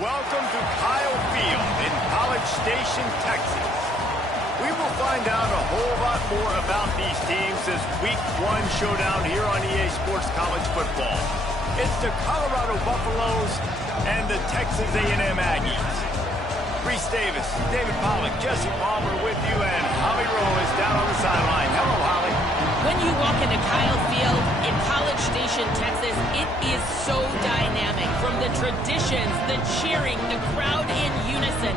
Welcome to Kyle Field in College Station, Texas. We will find out a whole lot more about these teams this Week 1 showdown here on EA Sports College Football. It's the Colorado Buffaloes and the Texas A&M Aggies. Reese Davis, David Pollack, Jesse Palmer with you, and Holly Rowe is down on the sideline. Hello, Holly. When you walk into Kyle Field in College Station, Texas, it is so dynamic. From the traditions, the cheering, the crowd in unison,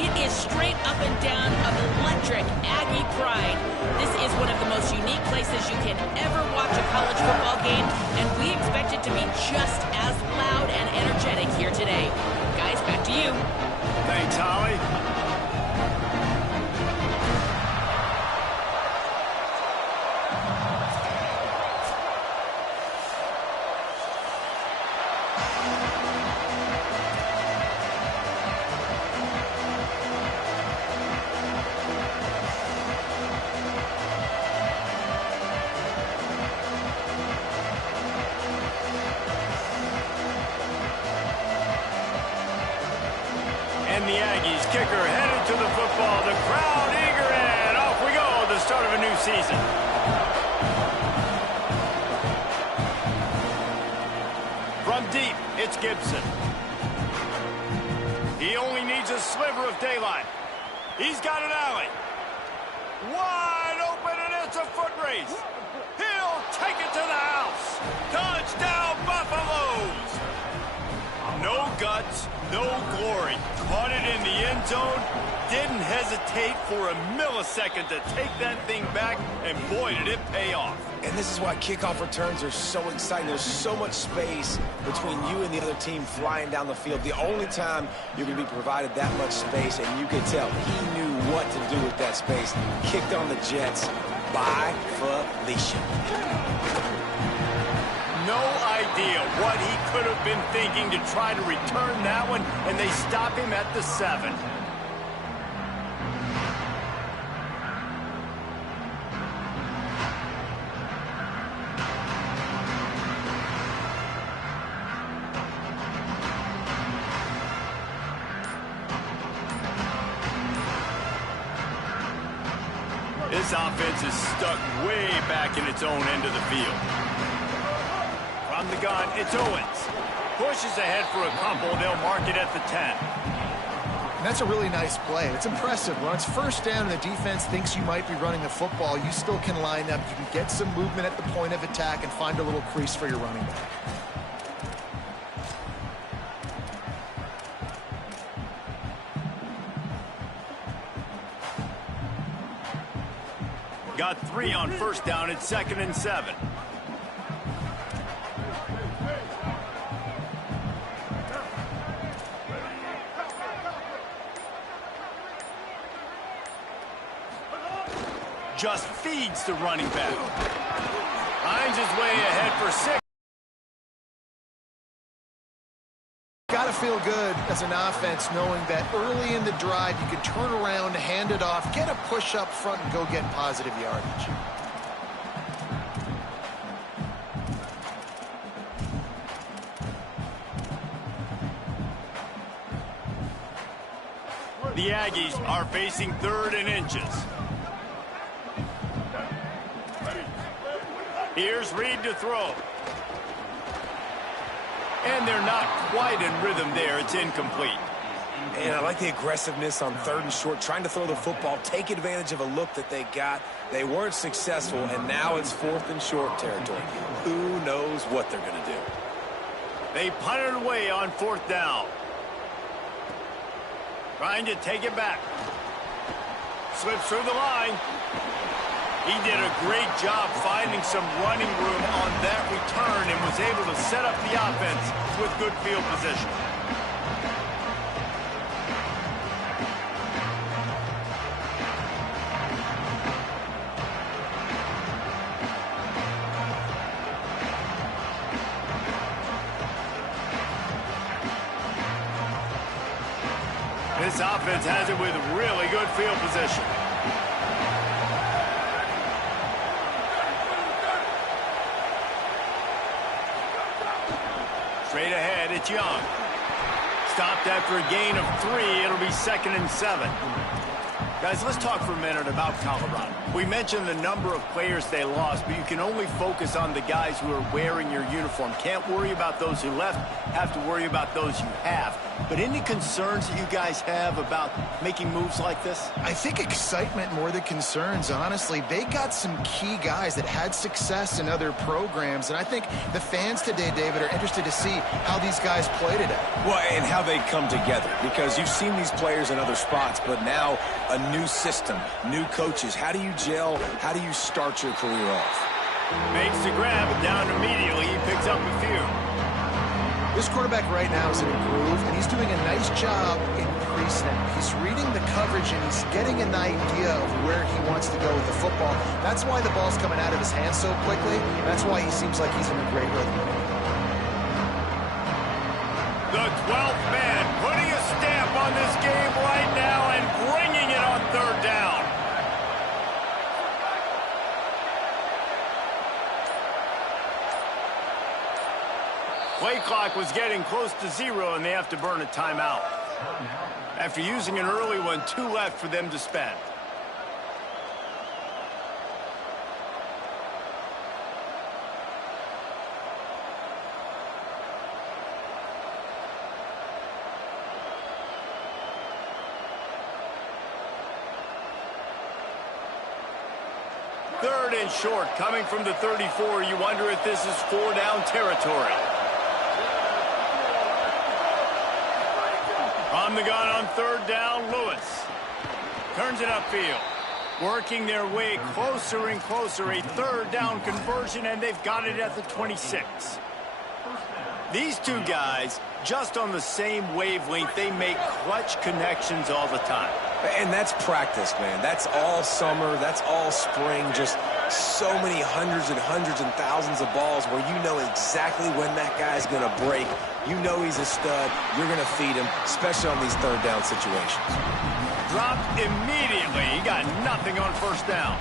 it is straight up and down of electric Aggie pride. This is one of the most unique places you can ever watch a college football game, and we expect it to be just as loud and energetic here today. Guys, back to you. Thanks, Holly. And the Aggies kicker headed to the football. The crowd eager, and off we go. The start of a new season. From deep, it's Gibson. He only needs a sliver of daylight. He's got an alley. Wide open, and it's a foot race. He'll take it to the house. Touchdown, Buffaloes. No guts, no glory. Caught it in the end zone. Didn't hesitate for a millisecond to take that thing back, and boy, did it pay off. And this is why kickoff returns are so exciting. There's so much space between you and the other team flying down the field. The only time you're going to be provided that much space, and you can tell he knew what to do with that space. Kicked on the Jets by Felicia. No idea what he could have been thinking to try to return that one, and they stop him at the 7. This offense is stuck way back in its own end of the field. From the gun, it's Owens. Pushes ahead for a couple. They'll mark it at the 10. And that's a really nice play. It's impressive. When it's first down and the defense thinks you might be running the football, you still can line up. You can get some movement at the point of attack and find a little crease for your running back. Got 3 on first down. It's 2nd and 7. Just feeds the running back. Finds his way ahead for 6. Got to feel good as an offense knowing that early in the drive you can turn around, hand it off, get a push up front, and go get positive yardage. The Aggies are facing 3rd and inches. Here's Reed to throw. And they're not quite in rhythm there. It's incomplete. And I like the aggressiveness on 3rd and short, trying to throw the football, take advantage of a look that they got. They weren't successful, and now it's 4th and short territory. Who knows what they're going to do? They punt it away on 4th down. Trying to take it back. Slips through the line. He did a great job finding some running room on that return and was able to set up the offense with good field position. This offense has it with really good field position. Straight ahead, it's Young. Stopped after a gain of 3. It'll be 2nd and 7. Guys, let's talk for a minute about Colorado. We mentioned the number of players they lost, but you can only focus on the guys who are wearing your uniform. Can't worry about those who left, have to worry about those you have. But any concerns that you guys have about making moves like this? I think excitement more than concerns, honestly. They got some key guys that had success in other programs, and I think the fans today, David, are interested to see how these guys play today. Well, and how they come together, because you've seen these players in other spots, but now a new system, new coaches. How do you gel? How do you start your career off? Makes the grab, down immediately. He picks up a few. This quarterback right now is in a groove, and he's doing a nice job in pre-snap. He's reading the coverage, and he's getting an idea of where he wants to go with the football. That's why the ball's coming out of his hands so quickly. That's why he seems like he's in a great rhythm. The 12th man putting a stamp on this game right now and bringing it on 3rd down. Play clock was getting close to 0, and they have to burn a timeout. After using an early one, 2 left for them to spend. Third and short, coming from the 34. You wonder if this is 4-down territory. On the gun on 3rd down, Lewis turns it upfield. Working their way closer and closer. A 3rd down conversion, and they've got it at the 26. These two guys, just on the same wavelength, they make clutch connections all the time. And that's practice, man. That's all summer. That's all spring. Just so many hundreds and thousands of balls where you know exactly when that guy's going to break. You know he's a stud. You're going to feed him, especially on these 3rd down situations. Dropped immediately. He got nothing on 1st down.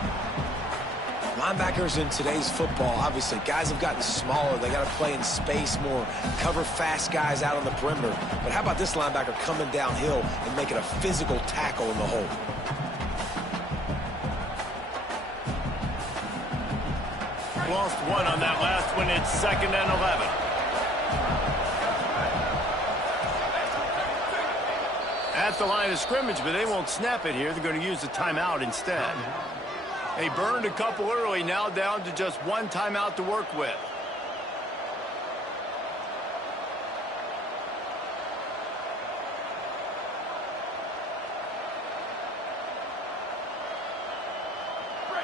Linebackers in today's football, obviously, guys have gotten smaller. They got to play in space more, cover fast guys out on the perimeter. But how about this linebacker coming downhill and making a physical tackle in the hole? Lost 1 on that last one. It's 2nd and 11. At the line of scrimmage, but they won't snap it here. They're going to use the timeout instead. They burned a couple early, now down to just 1 timeout to work with.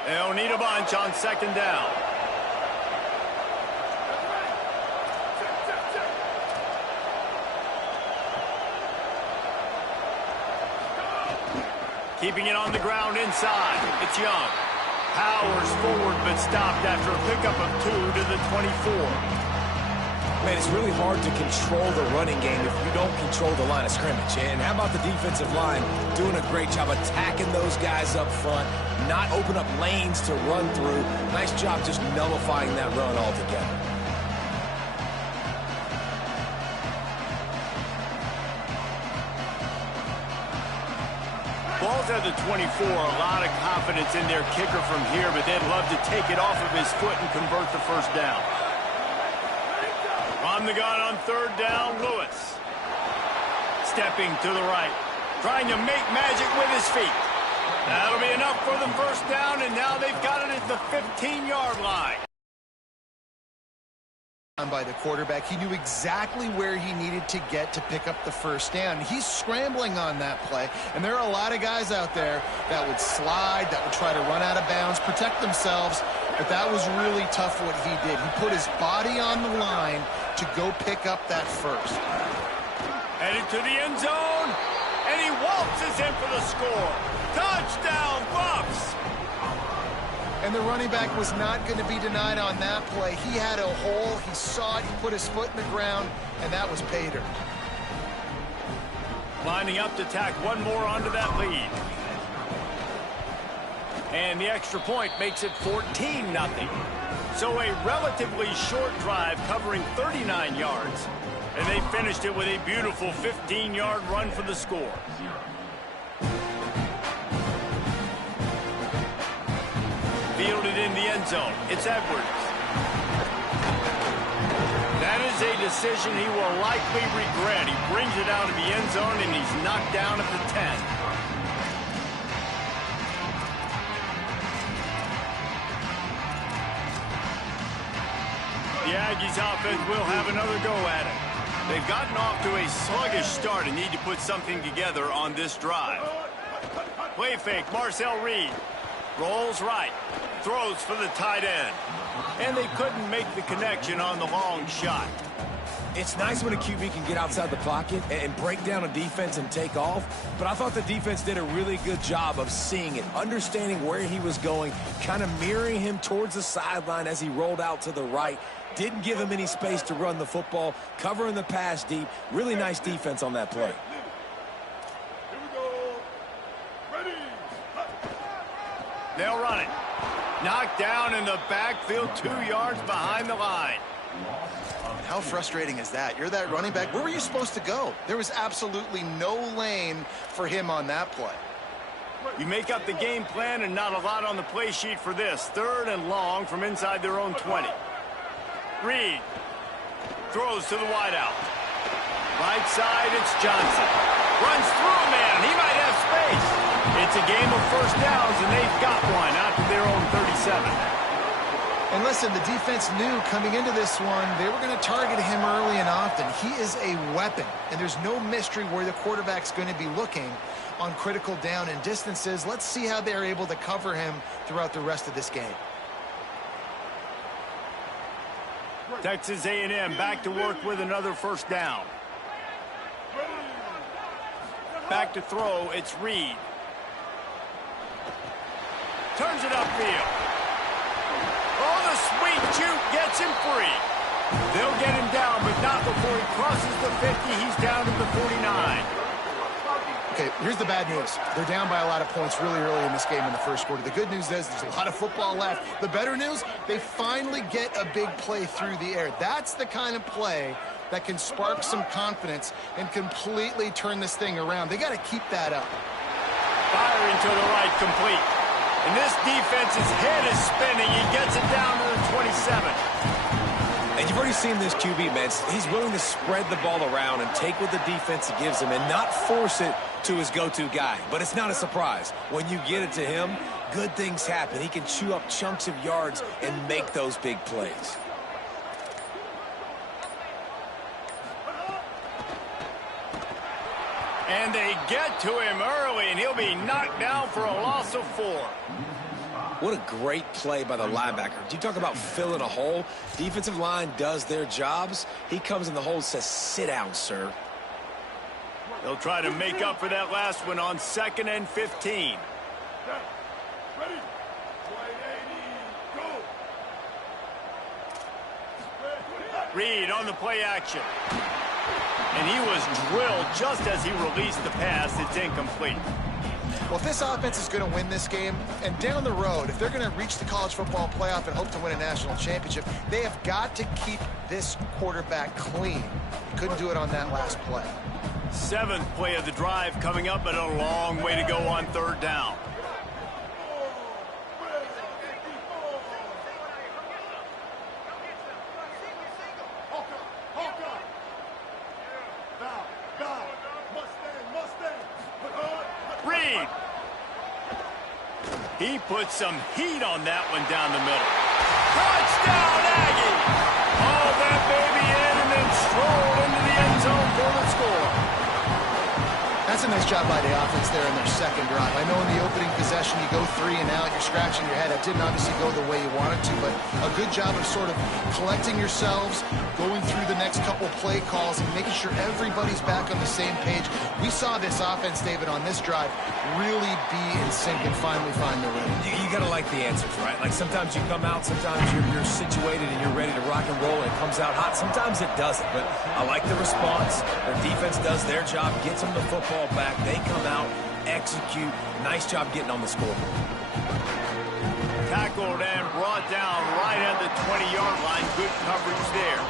They'll need a bunch on 2nd down. Keeping it on the ground inside. It's Young. Powers forward, but stopped after a pickup of 2 to the 24. Man, it's really hard to control the running game if you don't control the line of scrimmage. And how about the defensive line doing a great job attacking those guys up front, not open up lanes to run through. Nice job just nullifying that run altogether. Ball's at the 24. A lot of confidence in their kicker from here, but they'd love to take it off of his foot and convert the 1st down. On the gun on 3rd down, Lewis. Stepping to the right. Trying to make magic with his feet. That'll be enough for the 1st down, and now they've got it at the 15-yard line. By the quarterback, he knew exactly where he needed to get to pick up the 1st down. He's scrambling on that play, and there are a lot of guys out there that would slide, that would try to run out of bounds, protect themselves, but that was really tough what he did. He put his body on the line to go pick up that 1st. Headed to the end zone, and he waltzes in for the score. Touchdown, Bucs! And the running back was not going to be denied on that play. He had a hole. He saw it. He put his foot in the ground, and that was pay dirt. Lining up to tack one more onto that lead. And the extra point makes it 14-0. So a relatively short drive covering 39 yards. And they finished it with a beautiful 15-yard run for the score. Fielded in the end zone. It's Edwards. That is a decision he will likely regret. He brings it out of the end zone, and he's knocked down at the 10. The Aggies offense will have another go at it. They've gotten off to a sluggish start and need to put something together on this drive. Play fake, Marcel Reed. Rolls right. Throws for the tight end. And they couldn't make the connection on the long shot. It's nice when a QB can get outside the pocket and break down a defense and take off, but I thought the defense did a really good job of seeing it, understanding where he was going, kind of mirroring him towards the sideline as he rolled out to the right. Didn't give him any space to run the football, covering the pass deep. Really nice defense on that play. They'll run it. Knocked down in the backfield, 2 yards behind the line. How frustrating is that? You're that running back. Where were you supposed to go? There was absolutely no lane for him on that play. You make up the game plan and not a lot on the play sheet for this. 3rd and long from inside their own 20. Reed throws to the wideout. Right side, it's Johnson. Runs through a man. He might have space. It's a game of first downs, and they've got one out to their own 37. And listen, the defense knew coming into this one, they were going to target him early and often. He is a weapon, and there's no mystery where the quarterback's going to be looking on critical down and distances. Let's see how they're able to cover him throughout the rest of this game. Texas A&M back to work with another first down. Back to throw, it's Reed. Turns it upfield. Oh, the sweet juke gets him free. They'll get him down, but not before he crosses the 50. He's down to the 49. Okay, here's the bad news. They're down by a lot of points really early in this game in the first quarter. The good news is there's a lot of football left. The better news, they finally get a big play through the air. That's the kind of play that can spark some confidence and completely turn this thing around. They got to keep that up. Firing to the right, complete. And this defense's head is spinning. He gets it down to the 27. And you've already seen this QB, man. He's willing to spread the ball around and take what the defense gives him and not force it to his go-to guy. But it's not a surprise. When you get it to him, good things happen. He can chew up chunks of yards and make those big plays. And they get to him early, and he'll be knocked down for a loss of 4. What a great play by the linebacker. Do you talk about filling a hole? Defensive line does their jobs. He comes in the hole and says, sit down, sir. They'll try to make up for that last one on 2nd and 15. Reed on the play action. And he was drilled just as he released the pass. It's incomplete. Well, if this offense is going to win this game, and down the road, if they're going to reach the college football playoff and hope to win a national championship, they have got to keep this quarterback clean. He couldn't do it on that last play. 7th play of the drive coming up, but a long way to go on 3rd down. Reed. He put some heat on that one down the middle. Touchdown, Aggie! All that baby in and then stroll into the end zone for the score. That's a nice job by the offense there in their second drive. I know in the opening possession you go 3 and out, you're scratching your head. It didn't obviously go the way you wanted to, but a good job of sort of collecting yourselves, going through the next couple play calls, and making sure everybody's back on the same page. We saw this offense, David, on this drive really be in sync and finally find the rhythm. You got to like the answers, right? Like sometimes you come out, sometimes you're situated and you're ready to rock and roll and it comes out hot. Sometimes it doesn't, but I like the response. The defense does their job, gets them the football back. They come out, execute. Nice job getting on the scoreboard. tackled and brought down right at the 20-yard line. Good coverage there.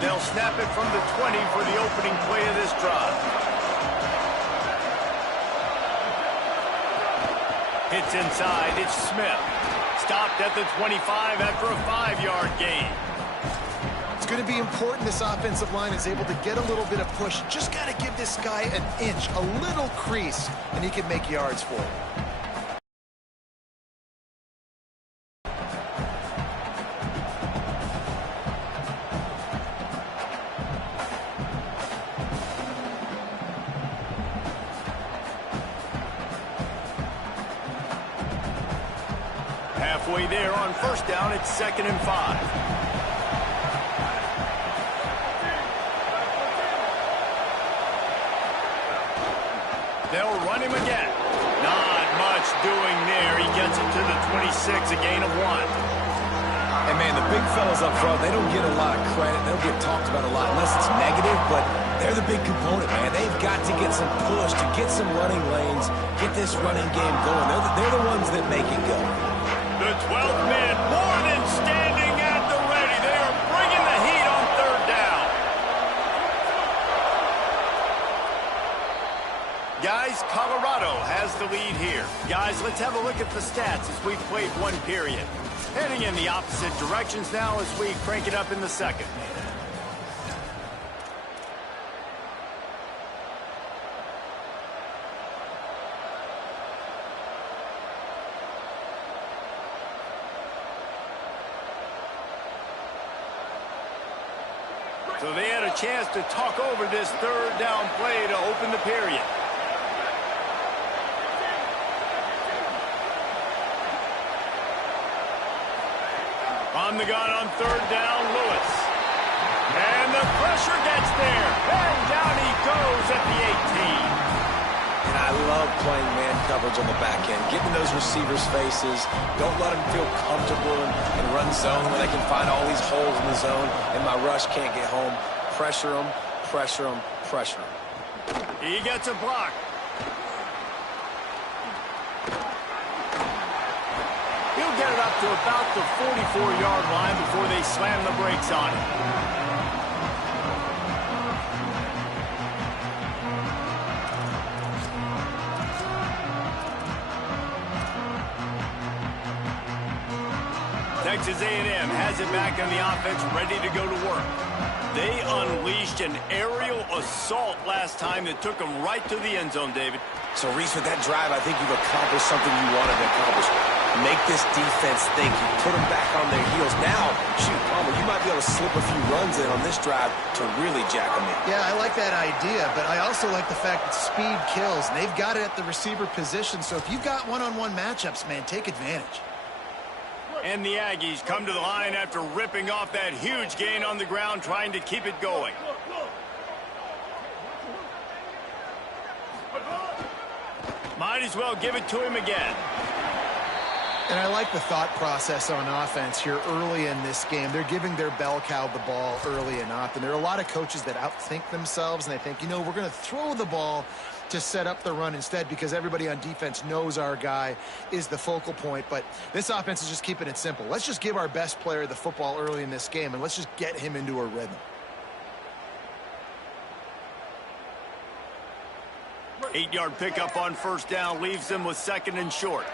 They'll snap it from the 20 for the opening play of this drive. Hits inside. It's Smith. Stopped at the 25 after a 5-yard gain. It's going to be important this offensive line is able to get a little bit of push. Just got to give this guy an inch, a little crease, and he can make yards for it. Halfway there on first down, it's 2nd and 5. They'll run him again. Not much doing there. He gets it to the 26, a gain of 1. And, man, the big fellas up front, they don't get a lot of credit. They don't get talked about a lot unless it's negative, but they're the big component, man. They've got to get some push, to get some running lanes, get this running game going. They're the ones that make it go. The 12th man more than standing at the ready. They are bringing the heat on 3rd down. Guys, Colorado has the lead here. Guys, let's have a look at the stats as we've played one period. Heading in the opposite directions now as we crank it up in the second. So they had a chance to talk over this 3rd down play to open the period. On the gun on 3rd down, Lewis. And the pressure gets there. And down he goes at the 18. And I love playing man coverage on the back end, getting those receivers' faces. Don't let them feel comfortable and run zone where they can find all these holes in the zone and my rush can't get home. Pressure them, pressure them, pressure them. He gets a block. He'll get it up to about the 44-yard line before they slam the brakes on it. Texas A&M has it back on the offense, ready to go to work. They unleashed an aerial assault last time that took them right to the end zone, David. So, Reese, with that drive, I think you've accomplished something you wanted to accomplish. Make this defense think. You put them back on their heels. Now, shoot, Palmer, you might be able to slip a few runs in on this drive to really jack them in. Yeah, I like that idea, but I also like the fact that speed kills, and they've got it at the receiver position. So if you've got one-on-one matchups, man, take advantage. And the Aggies come to the line after ripping off that huge gain on the ground, trying to keep it going. Might as well give it to him again. And I like the thought process on offense here early in this game. They're giving their bell cow the ball early and often. There are a lot of coaches that outthink themselves, and they think, you know, we're going to throw the ball to set up the run instead because everybody on defense knows our guy is the focal point. But this offense is just keeping it simple. Let's just give our best player the football early in this game, and let's just get him into a rhythm. 8-yard pickup on first down leaves them with 2nd and short.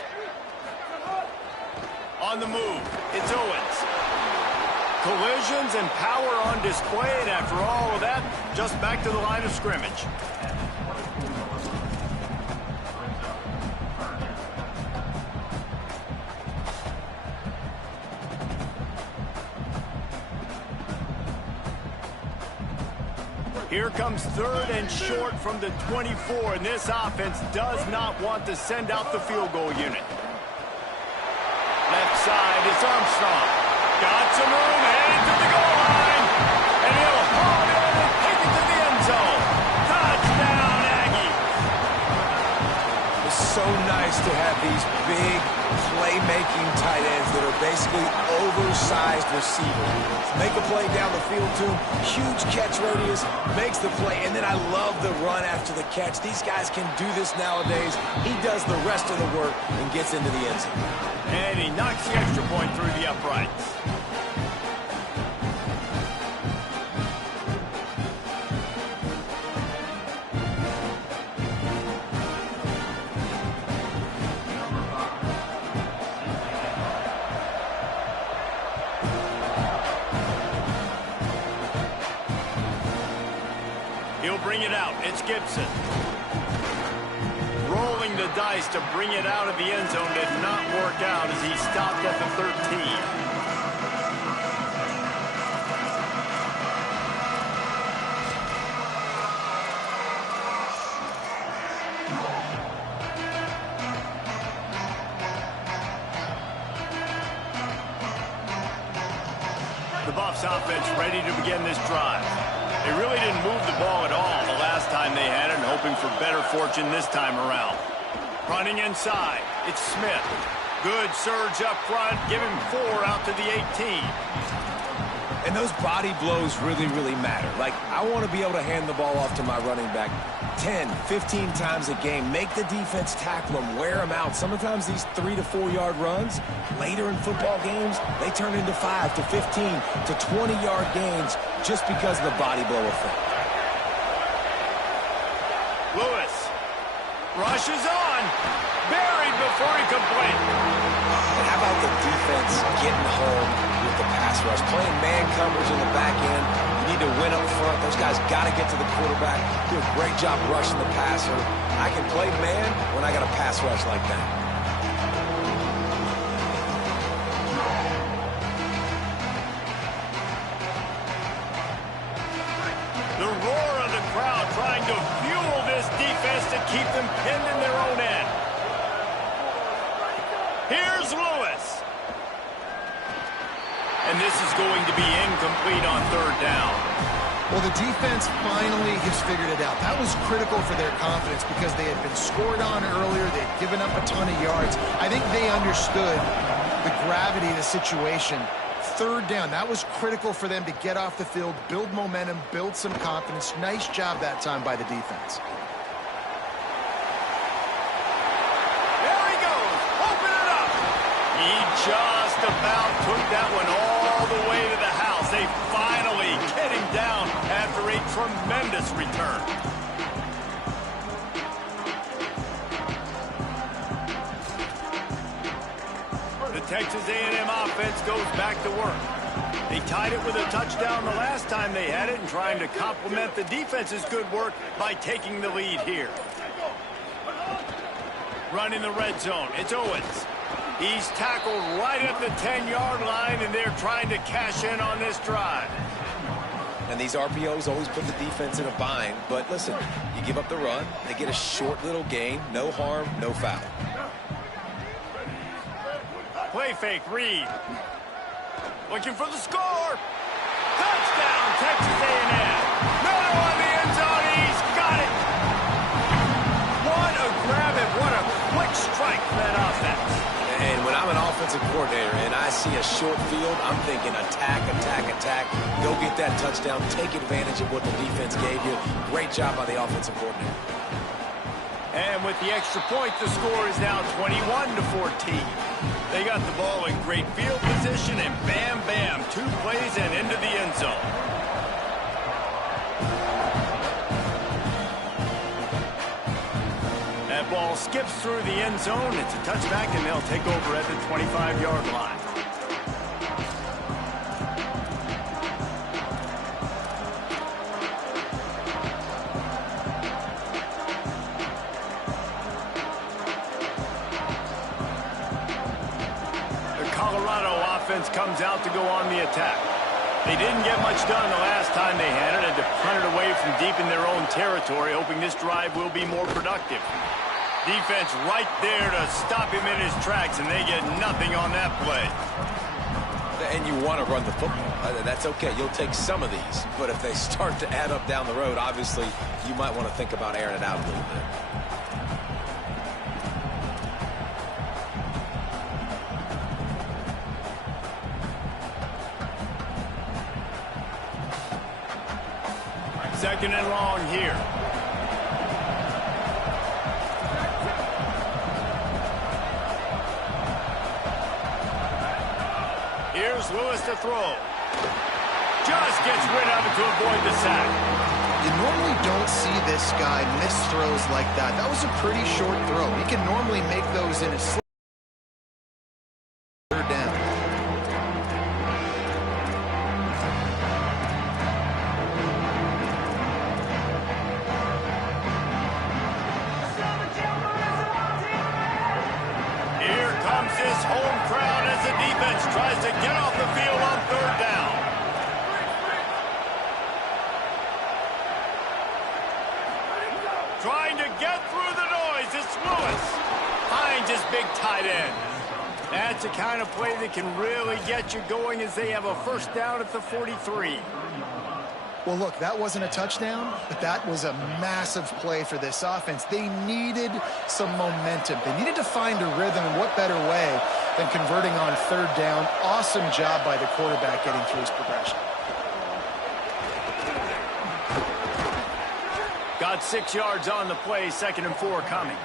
On the move, it's Owens. Collisions and power on display, and after all of that, just back to the line of scrimmage. Here comes 3rd and short from the 24, and this offense does not want to send out the field goal unit. Left side is Armstrong. Got some room, heading to the goal line. And he'll haul it in and take it to the end zone. Touchdown, Aggie. It's so nice to have these big playmaking basically oversized receiver. Make a play down the field to him, huge catch radius, makes the play, and then I love the run after the catch. These guys can do this nowadays. He does the rest of the work and gets into the end zone. And he knocks the extra point through the uprights. He'll bring it out. It's Gibson. Rolling the dice to bring it out of the end zone did not work out as he stopped at the 13. The Buffs offense ready to begin this drive. They really didn't move the ball at all the last time they had it, and hoping for better fortune this time around. Running inside, it's Smith. Good surge up front, give him 4 out to the 18. And those body blows really, really matter. Like, I want to be able to hand the ball off to my running back 10, 15 times a game. Make the defense tackle them, wear them out. Sometimes these 3 to 4 yard runs, later in football games, they turn into 5 to 15 to 20 yard gains just because of the body blow effect. Lewis rushes on, buried before he could blink. And how about the defense getting home with the pass rush? Playing man coverage in the back end. You need to win up front. Those guys got to get to the quarterback. Do a great job rushing the passer. I can play man when I got a pass rush like that. The roar of the crowd trying to fuel this defense to keep them pinned in their own end. Here's Lewis. And this is going to be incomplete on 3rd down. Well, the defense finally has figured it out. That was critical for their confidence because they had been scored on earlier. They had given up a ton of yards. I think they understood the gravity of the situation. 3rd down, that was critical for them to get off the field, build momentum, build some confidence. Nice job that time by the defense. There he goes. Open it up. He just about took that one all the way to the house. They finally get him down after a tremendous return. The Texas A&M offense goes back to work. They tied it with a touchdown the last time they had it and trying to complement the defense's good work by taking the lead here. Running the red zone, it's Owens. He's tackled right at the 10-yard line, and they're trying to cash in on this drive. And these RPOs always put the defense in a bind. But listen, you give up the run, they get a short little gain, no harm, no foul. Play fake, Reed. Looking for the score. Touchdown, Texas A&M. Miller on the end zone. He's got it. What a grab and what a quick strike for that offense. And when I'm an offensive coordinator and I see a short field, I'm thinking attack, attack, attack. Go get that touchdown. Take advantage of what the defense gave you. Great job by the offensive coordinator. And with the extra point, the score is now 21-14. They got the ball in great field position, and bam, bam, 2 plays and into the end zone. That ball skips through the end zone. It's a touchback, and they'll take over at the 25-yard line. Comes out to go on the attack. They didn't get much done the last time they had it, and to punt it away from deep in their own territory, hoping this drive will be more productive. Defense right there to stop him in his tracks, and they get nothing on that play. And you want to run the football. That's okay. You'll take some of these. But if they start to add up down the road, obviously, you might want to think about airing it out a little bit. Second and long here. Here's Lewis to throw. Just gets rid of it to avoid the sack. You normally don't see this guy miss throws like that. That was a pretty short throw. He can normally make those in a third down. Here comes this home crowd as the defense tries to get off the field on third down. Trying to get through the noise, it's Lewis. Finds his big tight end. That's the kind of play that can really get you going as they have a first down at the 43. Well, look, that wasn't a touchdown, but that was a massive play for this offense. They needed some momentum. They needed to find a rhythm, and what better way than converting on third down. Awesome job by the quarterback getting through his progression. Got 6 yards on the play, 2nd and 4 coming.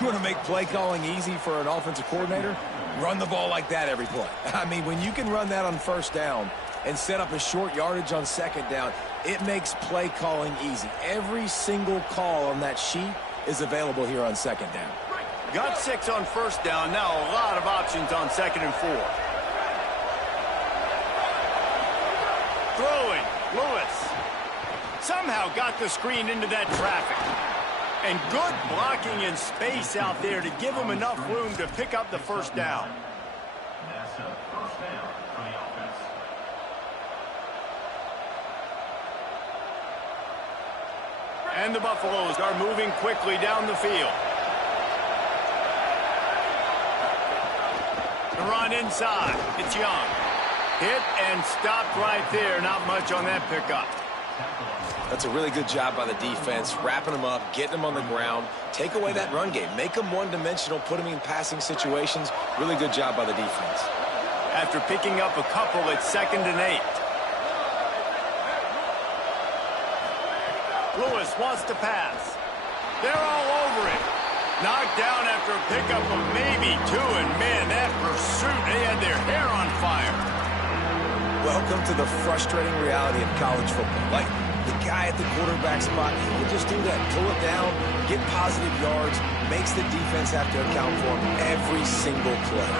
You want to make play calling easy for an offensive coordinator? Run the ball like that every play. I mean, when you can run that on first down and set up a short yardage on second down, it makes play calling easy. Every single call on that sheet is available here on second down. Got 6 on first down. Now a lot of options on 2nd and 4. Throwing, Lewis. Somehow got the screen into that traffic. And good blocking in space out there to give him enough room to pick up the first down. And the Buffaloes are moving quickly down the field. The run inside. It's Young. Hit and stopped right there. Not much on that pickup. That's a really good job by the defense, wrapping them up, getting them on the ground. Take away that run game. Make them one-dimensional, put them in passing situations. Really good job by the defense. After picking up a couple, it's 2nd and 8. Lewis wants to pass. They're all over it. Knocked down after a pickup of maybe 2, and man, that pursuit, they had their hair on fire. Welcome to the frustrating reality of college football. Like, the guy at the quarterback spot, he can just do that. Pull it down, get positive yards, makes the defense have to account for him every single play.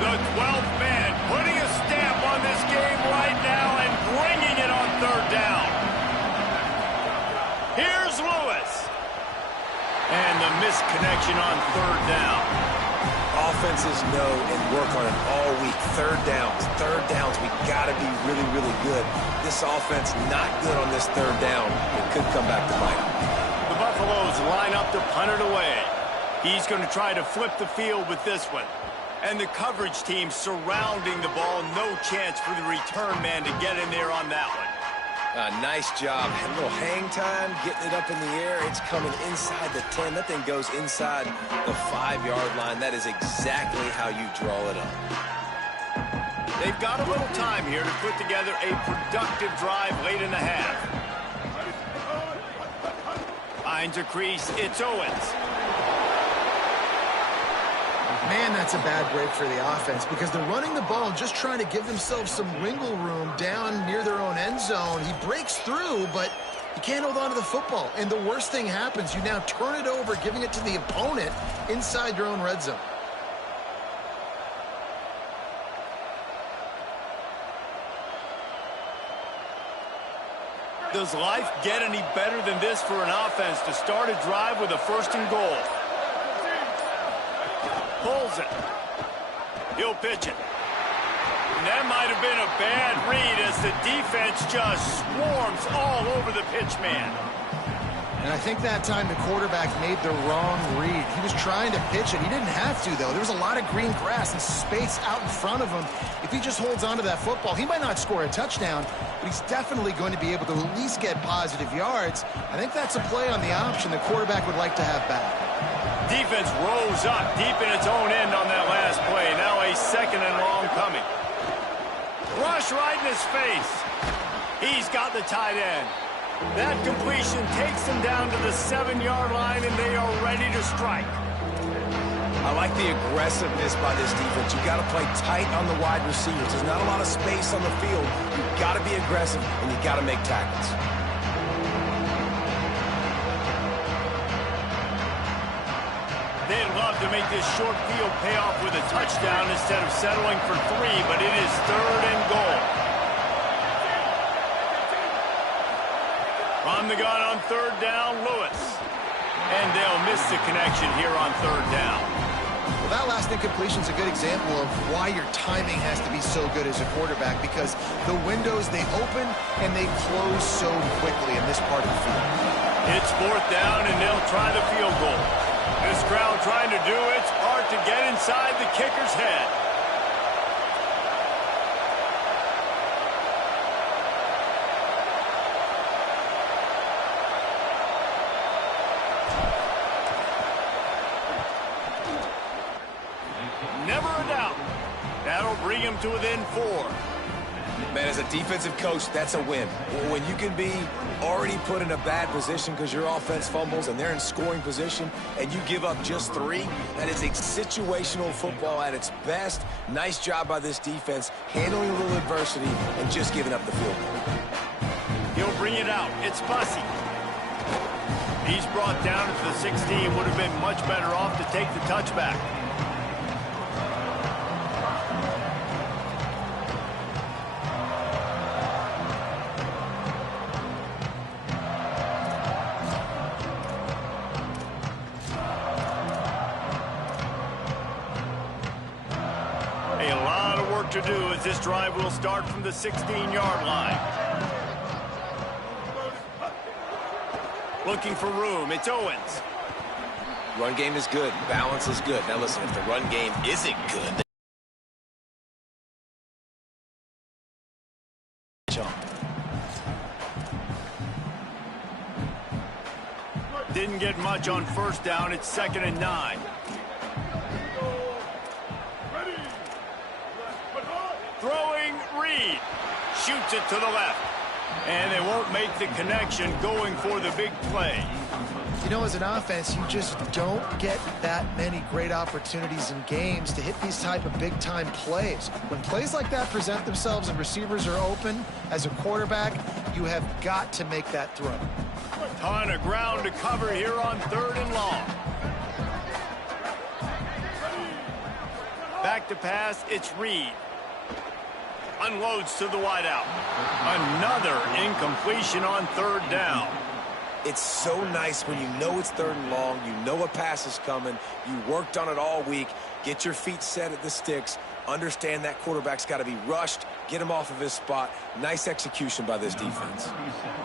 The 12th man putting a stamp on this game right now and bringing it on third down. Here's Lewis. And the misconnection on third down. Offenses know and work on it all week. Third downs, we got to be really, really good. This offense not good on this third down. It could come back to bite them. The Buffaloes line up to punt it away. He's going to try to flip the field with this one. And the coverage team surrounding the ball. No chance for the return man to get in there on that one. Nice job. A little hang time, getting it up in the air. It's coming inside the 10. That thing goes inside the 5-yard line. That is exactly how you draw it up. They've got a little time here to put together a productive drive late in the half. Finds a crease. It's Owens. Man, that's a bad break for the offense because they're running the ball and just trying to give themselves some wiggle room down near their own end zone. He breaks through, but he can't hold on to the football. And the worst thing happens. You now turn it over, giving it to the opponent inside your own red zone. Does life get any better than this for an offense to start a drive with a 1st and goal? Pulls it. He'll pitch it. And that might have been a bad read as the defense just swarms all over the pitch man. And I think that time the quarterback made the wrong read. He was trying to pitch it. He didn't have to, though. There was a lot of green grass and space out in front of him. If he just holds on to that football, he might not score a touchdown, but he's definitely going to be able to at least get positive yards. I think that's a play on the option the quarterback would like to have back. Defense rose up deep in its own end on that last play. Now a 2nd and long coming. Rush right in his face. He's got the tight end. That completion takes them down to the 7-yard line, and they are ready to strike. I like the aggressiveness by this defense. You've got to play tight on the wide receivers. There's not a lot of space on the field. You've got to be aggressive, and you've got to make tackles. They'd love to make this short field pay off with a touchdown instead of settling for 3, but it is 3rd and goal. From the gun on 3rd down, Lewis. And they'll miss the connection here on 3rd down. Well, that last incompletion is a good example of why your timing has to be so good as a quarterback, because the windows, they open and they close so quickly in this part of the field. It's 4th down, and they'll try the field goal. This crowd trying to do its part to get inside the kicker's head. Never a doubt. That'll bring him to within 4. Man, as a defensive coach, that's a win. When you can be already put in a bad position because your offense fumbles and they're in scoring position and you give up just 3, that is a situational football at its best. Nice job by this defense, handling a little adversity and just giving up the field goal. He'll bring it out. It's Bussey. He's brought down to the 16. Would have been much better off to take the touchback. To do as this drive will start from the 16-yard line. Looking for room. It's Owens. Run game is good. Balance is good. Now listen, if the run game isn't good, didn't get much on 1st down. It's 2nd and 9. Throwing, Reed. Shoots it to the left. And they won't make the connection going for the big play. You know, as an offense, you just don't get that many great opportunities in games to hit these type of big-time plays. When plays like that present themselves and receivers are open, as a quarterback, you have got to make that throw. Ton of ground to cover here on 3rd and long. Back to pass, it's Reed. Unloads to the wideout. Another incompletion on 3rd down. it's so nice when you know it's 3rd and long, you know a pass is coming, you worked on it all week, get your feet set at the sticks, understand that quarterback's got to be rushed, get him off of his spot. Nice execution by this defense.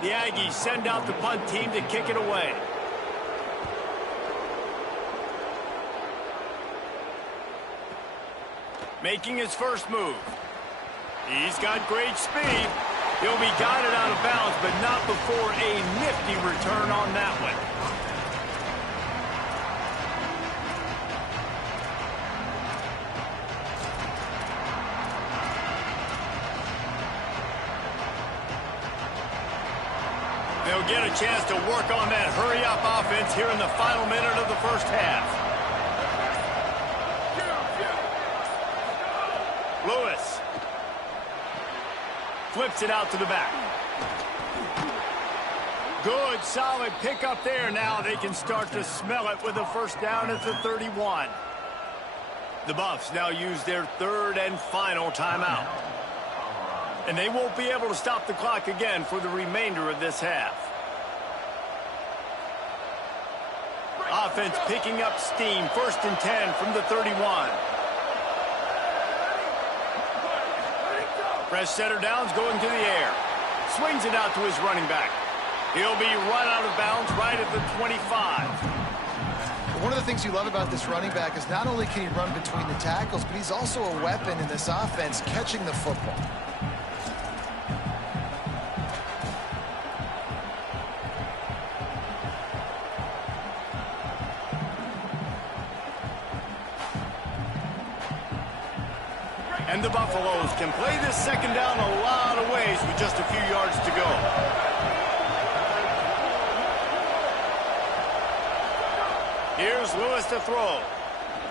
The Aggies send out the punt team to kick it away. Making his first move. He's got great speed. He'll be guided out of bounds, but not before a nifty return on that one. They'll get a chance to work on that hurry-up offense here in the final minute of the first half. Lewis flips it out to the back. Good, solid pickup there. Now they can start to smell it with a first down at the 31. The Buffs now use their 3rd and final timeout. And they won't be able to stop the clock again for the remainder of this half. Offense picking up steam. 1st and 10 from the 31. Fresh setter downs going to the air. Swings it out to his running back. He'll be run out of bounds right at the 25. One of the things you love about this running back is not only can he run between the tackles, but he's also a weapon in this offense catching the football. And the Buffaloes can play this second down a lot of ways with just a few yards to go. Here's Lewis to throw.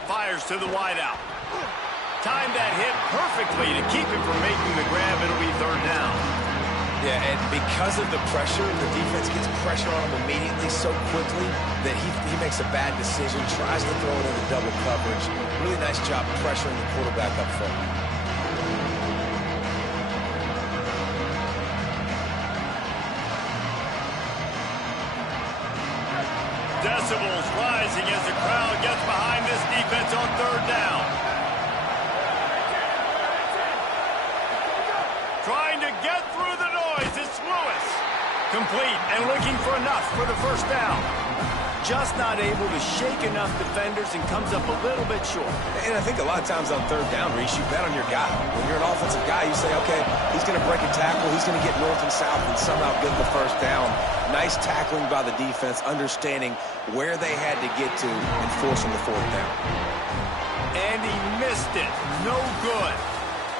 Fires to the wideout. Timed that hit perfectly to keep him from making the grab. It'll be third down. Yeah, and because of the pressure, the defense gets pressure on him immediately so quickly that he makes a bad decision, tries to throw it into double coverage. Really nice job pressuring the quarterback up front. Decibels rising as the crowd gets behind this defense on third down. Trying to get through the noise, it's Lewis. Complete and looking for enough for the first down. Just not able to shake enough defenders and comes up a little bit short. And I think a lot of times on third down, Reese, you bet on your guy. When you're an offensive guy, you say, okay, he's going to break a tackle, he's going to get north and south and somehow get the first down. Nice tackling by the defense, understanding where they had to get to and forcing the fourth down. And he missed it. No good.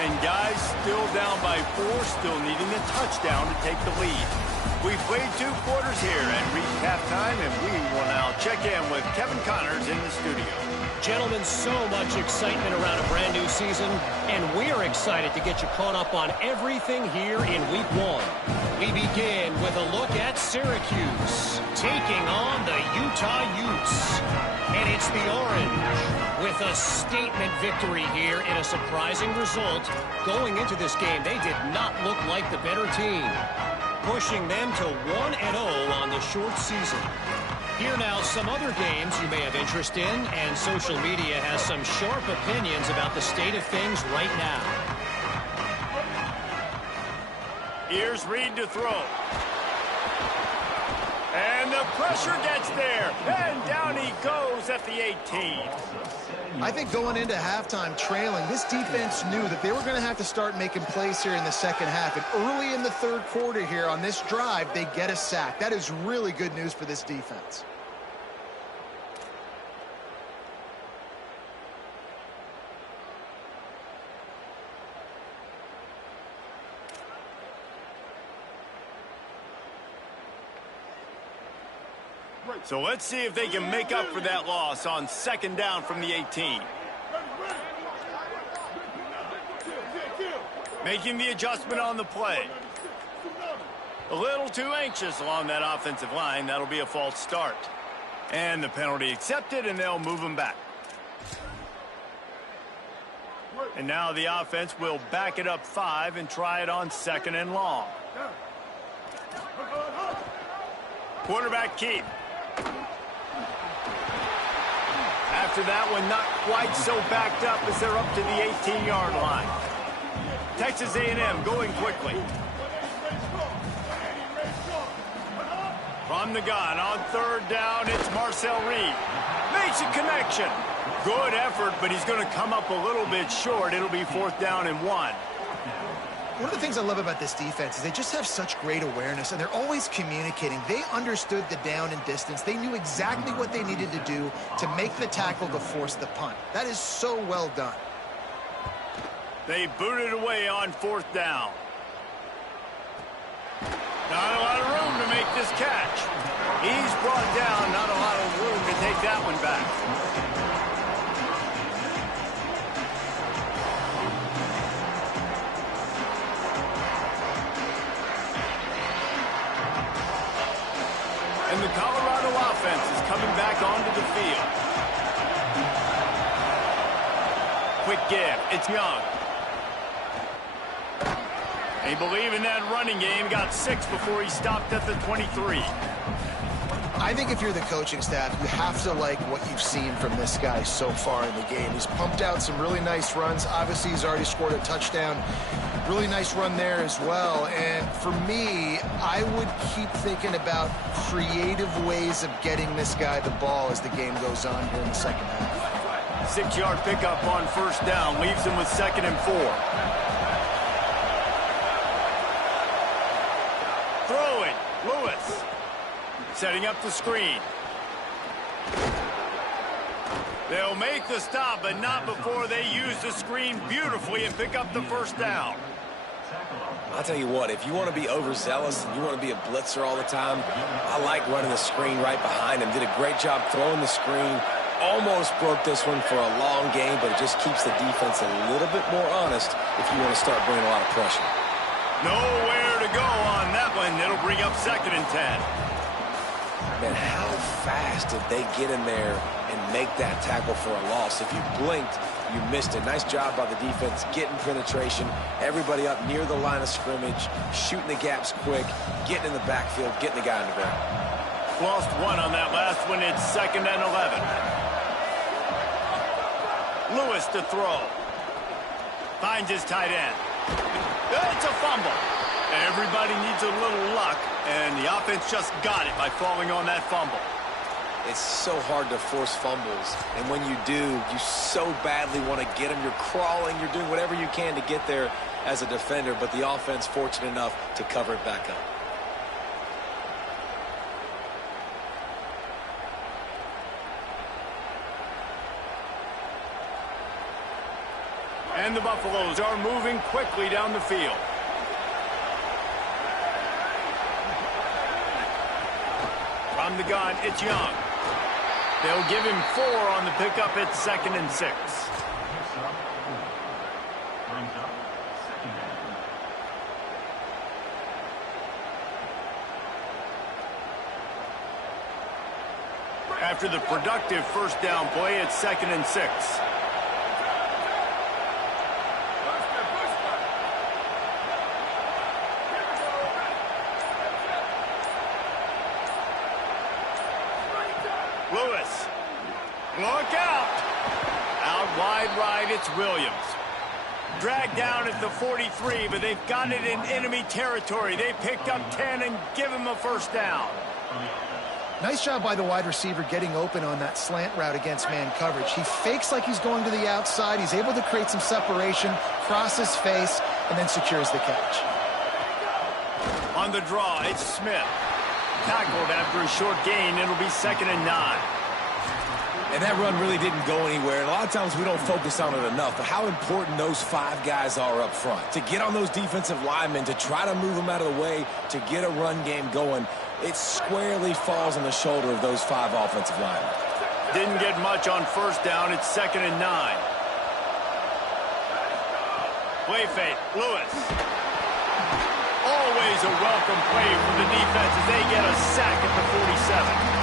And guys still down by 4, still needing a touchdown to take the lead. We've played 2 quarters here and reached halftime, and we will now check in with Kevin Connors in the studio. Gentlemen, so much excitement around a brand new season, and we're excited to get you caught up on everything here in Week 1. We begin with a look at Syracuse, taking on the Utah Utes. And it's the Orange with a statement victory here in a surprising result. Going into this game, they did not look like the better team, pushing them to 1-0 on the short season. Here now, some other games you may have interest in, and social media has some sharp opinions about the state of things right now. Here's Reed to throw. And the pressure gets there. And down he goes at the 18. I think going into halftime trailing, this defense knew that they were going to have to start making plays here in the second half. And early in the third quarter here on this drive, they get a sack. That is really good news for this defense. So let's see if they can make up for that loss on second down from the 18. Making the adjustment on the play. A little too anxious along that offensive line. That'll be a false start. And the penalty accepted, and they'll move them back. And now the offense will back it up 5 and try it on second and long. Quarterback keep. After that one, not quite so backed up as they're up to the 18-yard line. Texas A&M going quickly. From the gun on third down, it's Marcel Reed. Makes a connection. Good effort, but he's going to come up a little bit short. It'll be fourth down and 1. One of the things I love about this defense is they just have such great awareness, and they're always communicating. They understood the down and distance. They knew exactly what they needed to do to make the tackle to force the punt. That is so well done. They booted away on fourth down. Not a lot of room to make this catch. He's brought down, not a lot of room to take that one back. And the Colorado offense is coming back onto the field. Quick give. It's Young. They believe in that running game. Got 6 before he stopped at the 23. I think if you're the coaching staff, you have to like what you've seen from this guy so far in the game. He's pumped out some really nice runs. Obviously, he's already scored a touchdown. Really nice run there as well. And for me, I would keep thinking about creative ways of getting this guy the ball as the game goes on here in the second half. 6-yard pickup on first down. Leaves him with second and 4. Throwing. Lewis. Setting up the screen. They'll make the stop, but not before they use the screen beautifully and pick up the first down. I'll tell you what, if you want to be overzealous and you want to be a blitzer all the time, I like running the screen right behind him. Did a great job throwing the screen. Almost broke this one for a long game, but it just keeps the defense a little bit more honest if you want to start bringing a lot of pressure. Nowhere to go on that one. It'll bring up 2nd and 10. Man, how fast did they get in there and make that tackle for a loss? If you blinked, you missed it. Nice job by the defense getting penetration. Everybody up near the line of scrimmage, shooting the gaps quick, getting in the backfield, getting the guy in the ground. Lost 1 on that last one. It's 2nd and 11. Lewis to throw. Finds his tight end. It's a fumble. Everybody needs a little luck, and the offense just got it by falling on that fumble. It's so hard to force fumbles, and when you do, you so badly want to get them. You're crawling, you're doing whatever you can to get there as a defender, but the offense fortunate enough to cover it back up. And the Buffaloes are moving quickly down the field. From the gun, it's Young. They'll give him 4 on the pickup at 2nd and 6. After the productive first down play, it's 2nd and 6. Lewis, look out! Out wide right, it's Williams. Dragged down at the 43, but they've got it in enemy territory. They picked up 10 and give him a first down. Nice job by the wide receiver getting open on that slant route against man coverage. He fakes like he's going to the outside. He's able to create some separation, cross his face, and then secures the catch. On the draw, it's Smith. Tackled after a short gain. It'll be 2nd and 9. And that run really didn't go anywhere. And a lot of times we don't focus on it enough, but how important those 5 guys are up front. To get on those defensive linemen, to try to move them out of the way, to get a run game going, it squarely falls on the shoulder of those 5 offensive linemen. Didn't get much on first down. It's 2nd and 9. Play fake. Lewis. Always a welcome play from the defense as they get a sack at the 47.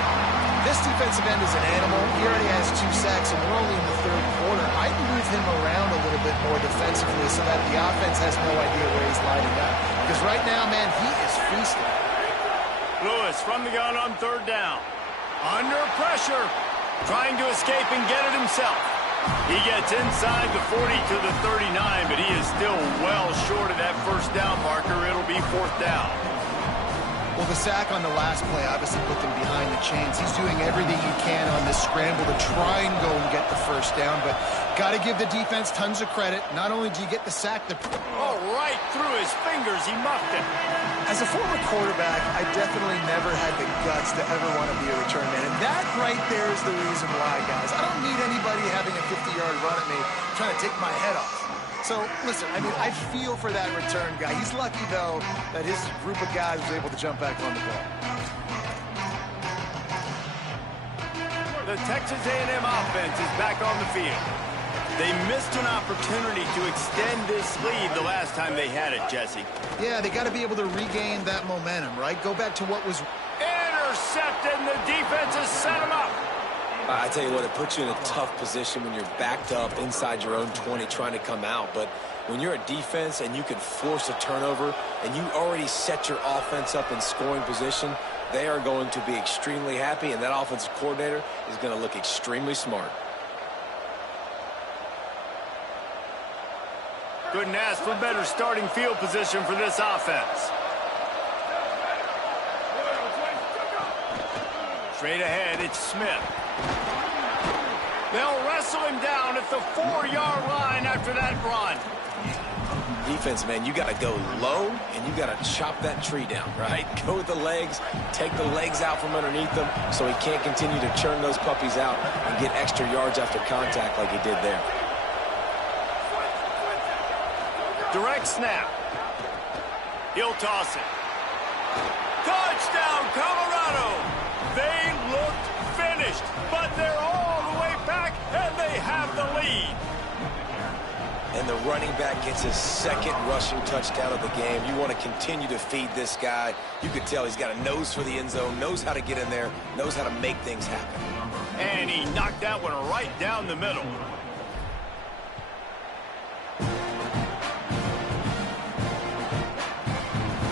This defensive end is an animal. He already has 2 sacks, and we're only in the 3rd quarter. I'd move him around a little bit more defensively so that the offense has no idea where he's lining up. Because right now, man, he is feasting. Lewis from the gun on 3rd down. Under pressure. Trying to escape and get it himself. He gets inside the 40 to the 39, but he is still well short of that first down marker. It'll be 4th down. Well, the sack on the last play obviously put them behind the chains. He's doing everything he can on this scramble to try and go and get the first down, but got to give the defense tons of credit. Not only do you get the sack, Right through his fingers, he muffed it. As a former quarterback, I definitely never had the guts to ever want to be a return man, and that right there is the reason why, guys. I don't need anybody having a 50-yard run at me trying to take my head off. So, listen, I mean, I feel for that return guy. He's lucky, though, that his group of guys was able to jump back on the ball. The Texas A&M offense is back on the field. They missed an opportunity to extend this lead the last time they had it, Jesse. Yeah, they got to be able to regain that momentum, right? Go back to what was... Intercepted, and the defense has set him up. I tell you what, it puts you in a tough position when you're backed up inside your own 20 trying to come out. But when you're a defense and you can force a turnover and you already set your offense up in scoring position, they are going to be extremely happy, and that offensive coordinator is going to look extremely smart. Couldn't ask for better starting field position for this offense. Straight ahead, it's Smith. They'll wrestle him down at the 4-yard line after that run. defense, man, you got to go low, and you got to chop that tree down, right? Go with the legs, take the legs out from underneath them so he can't continue to churn those puppies out and get extra yards after contact like he did there. Direct snap. He'll toss it. Touchdown, Colorado! They looked finished, but they're all the way back, and they have the lead. And the running back gets his second rushing touchdown of the game. You want to continue to feed this guy. You could tell he's got a nose for the end zone, knows how to get in there, knows how to make things happen. And he knocked that one right down the middle.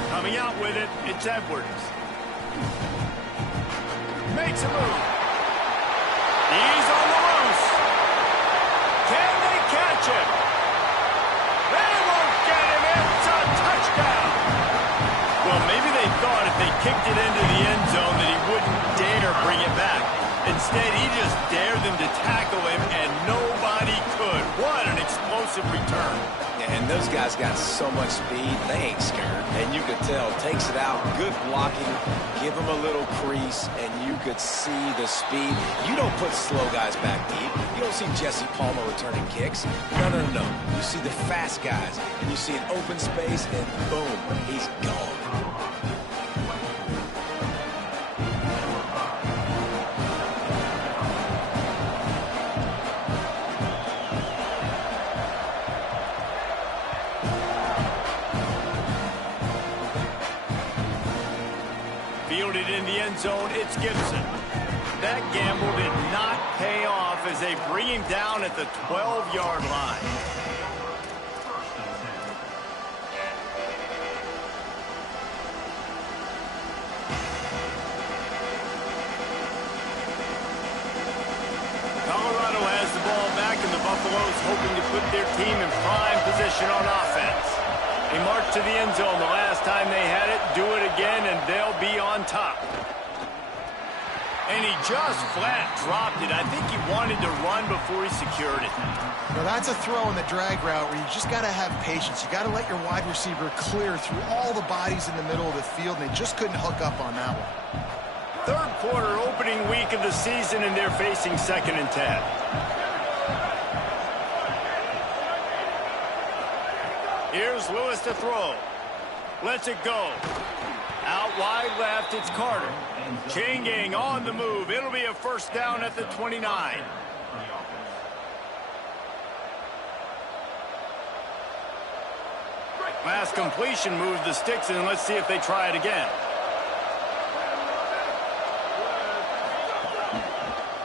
Coming out with it, it's Edwards. Makes a move. He's on the loose. Can they catch him? They won't get him. It's a touchdown. Well, maybe they thought if they kicked it into the end zone that he wouldn't dare bring it back. Instead, he just dared them to tackle him, and nobody could. What an explosive return. And those guys got so much speed, they ain't scared. And you could tell, takes it out, good blocking, give him a little crease, and you could see the speed. You don't put slow guys back deep. You don't see Jesse Palmer returning kicks. No. You see the fast guys, and you see an open space, and boom, he's gone. Fielded in the end zone, it's Gibson. That gamble did not pay off as they bring him down at the 12-yard line. Colorado has the ball back, and the Buffaloes hoping to put their team in prime position on offense. They marched to the end zone the last time they had it, do it again, and they'll be on top. And he just flat dropped it. I think he wanted to run before he secured it. Now that's a throw in the drag route where you just got to have patience. You got to let your wide receiver clear through all the bodies in the middle of the field, and they just couldn't hook up on that one. Third quarter, opening week of the season, and they're facing 2nd and 10. Here's Lewis to throw. Lets it go. Out wide left, it's Carter. Chain gang on the move. It'll be a first down at the 29. Last completion moves the sticks in. Let's see if they try it again.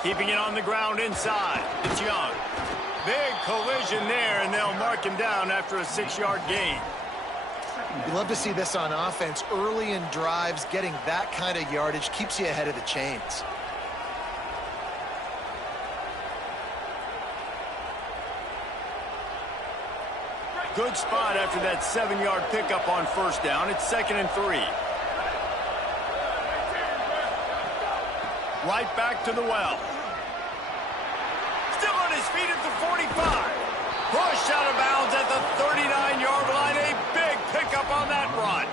Keeping it on the ground inside. It's Young. Big collision there, and they'll mark him down after a 6-yard gain. You love to see this on offense. Early in drives, getting that kind of yardage keeps you ahead of the chains. Good spot after that 7-yard pickup on first down. It's 2nd and 3. Right back to the well. Still on his feet at the 45. Pushed out of bounds at the 39-yard line. A big pickup on that run.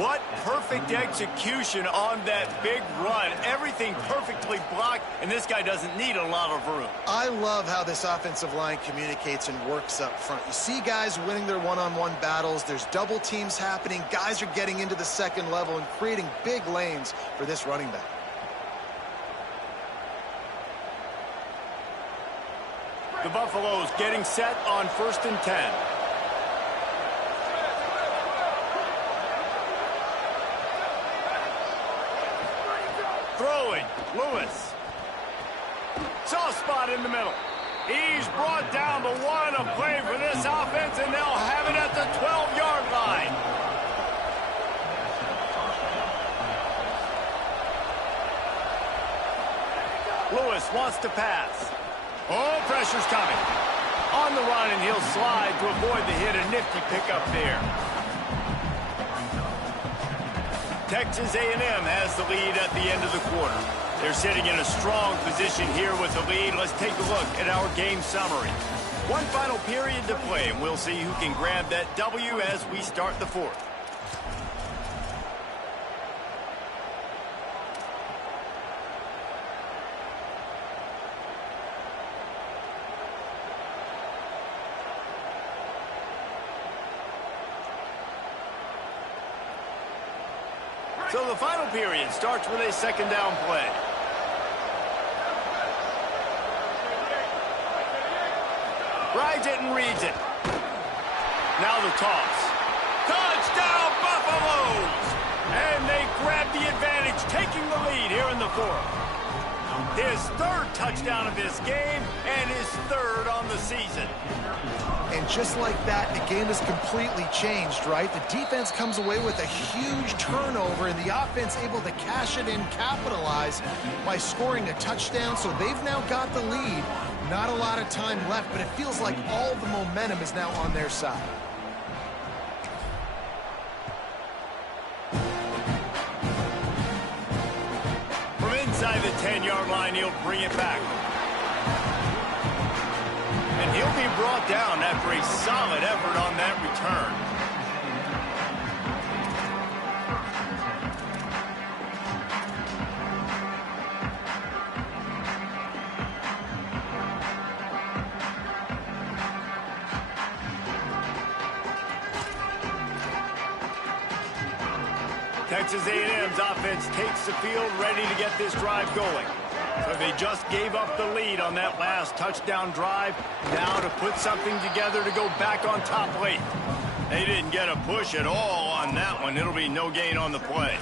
What perfect execution on that big run. Everything perfectly blocked, and this guy doesn't need a lot of room. I love how this offensive line communicates and works up front. You see guys winning their one-on-one battles. There's double teams happening. Guys are getting into the second level and creating big lanes for this running back. The Buffaloes getting set on 1st and 10. Throwing, Lewis. Soft spot in the middle. He's brought down, but what a play for this offense, and they'll have it at the 12-yard line. Lewis wants to pass. Oh, pressure's coming. On the run, and he'll slide to avoid the hit. A nifty pickup there. Texas A&M has the lead at the end of the quarter. They're sitting in a strong position here with the lead. Let's take a look at our game summary. One final period to play, and we'll see who can grab that W as we start the fourth. So the final period starts with a second down play. Rides it and reads it. Now the toss. Touchdown, Buffaloes! And they grab the advantage, taking the lead here in the fourth. His third touchdown of this game and his third on the season. And just like that, the game has completely changed, right? The defense comes away with a huge turnover, and the offense able to cash it in, capitalize by scoring a touchdown. So they've now got the lead. Not a lot of time left, but it feels like all the momentum is now on their side. From inside the 10-yard line, he'll bring it back. And he'll be brought down after a solid effort on that return. Texas A&M's offense takes the field, ready to get this drive going. So they just gave up the lead on that last touchdown drive. Now to put something together to go back on top late. They didn't get a push at all on that one. It'll be no gain on the play.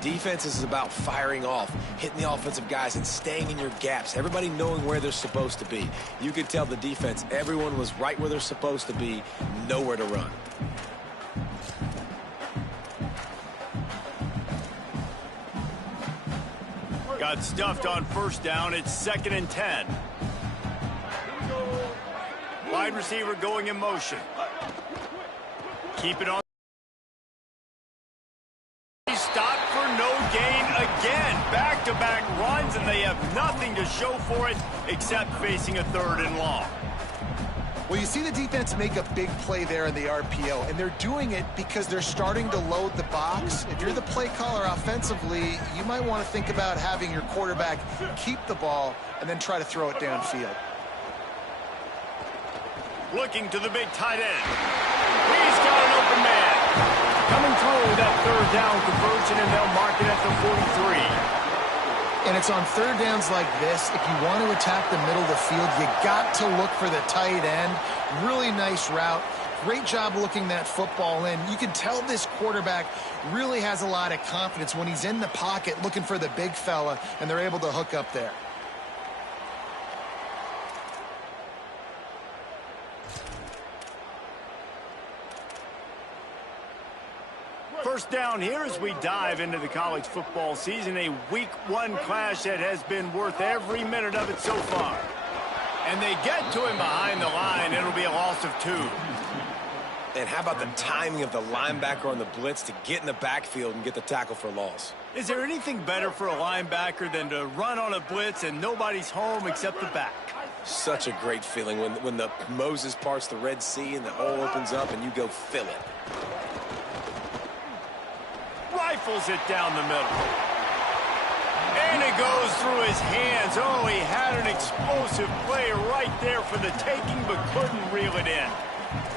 Defense is about firing off, hitting the offensive guys, and staying in your gaps. Everybody knowing where they're supposed to be. You could tell the defense, everyone was right where they're supposed to be, nowhere to run. Got stuffed on first down. It's 2nd and 10. Wide receiver going in motion. Keep it on. He's stopped for no gain again. Back-to-back runs, and they have nothing to show for it except facing a 3rd and long. Well, you see the defense make a big play there in the RPO, and they're doing it because they're starting to load the box. If you're the play caller offensively, you might want to think about having your quarterback keep the ball and then try to throw it downfield. Looking to the big tight end. He's got an open man. Coming through that 3rd down conversion, and they'll mark it at the 43. And it's on 3rd downs like this. If you want to attack the middle of the field, you got to look for the tight end. Really nice route. Great job looking that football in. You can tell this quarterback really has a lot of confidence when he's in the pocket looking for the big fella, and they're able to hook up there. First down here as we dive into the college football season, a week 1 clash that has been worth every minute of it so far. And they get to him behind the line. It'll be a loss of 2. And how about the timing of the linebacker on the blitz to get in the backfield and get the tackle for loss? Is there anything better for a linebacker than to run on a blitz and nobody's home except the back? Such a great feeling when the Moses parts the Red Sea and the hole opens up and you go fill it. Rifles it down the middle. And it goes through his hands. Oh, he had an explosive play right there for the taking, but couldn't reel it in.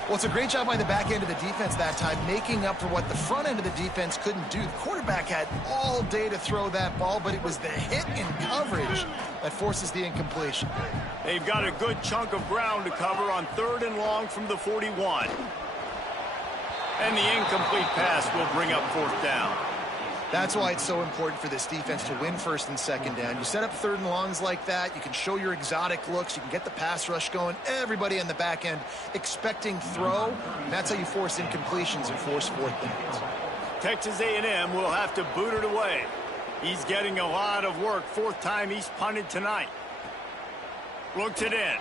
Well, it's a great job by the back end of the defense that time, making up for what the front end of the defense couldn't do. The quarterback had all day to throw that ball, but it was the hit in coverage that forces the incompletion. They've got a good chunk of ground to cover on 3rd and long from the 41. And the incomplete pass will bring up 4th down. That's why it's so important for this defense to win 1st and 2nd down. You set up 3rd and longs like that. You can show your exotic looks. You can get the pass rush going. Everybody on the back end expecting throw. And that's how you force incompletions and force 4th downs. Texas A&M will have to boot it away. He's getting a lot of work. 4th time he's punted tonight. Looks it in.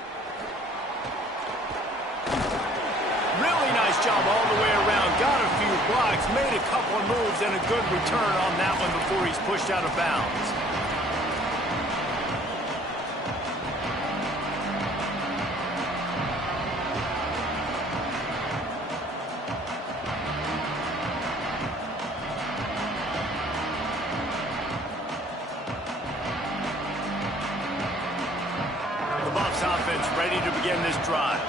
Really nice job all the way around. Got a few blocks, made a couple of moves, and a good return on that one before he's pushed out of bounds. begin this drive.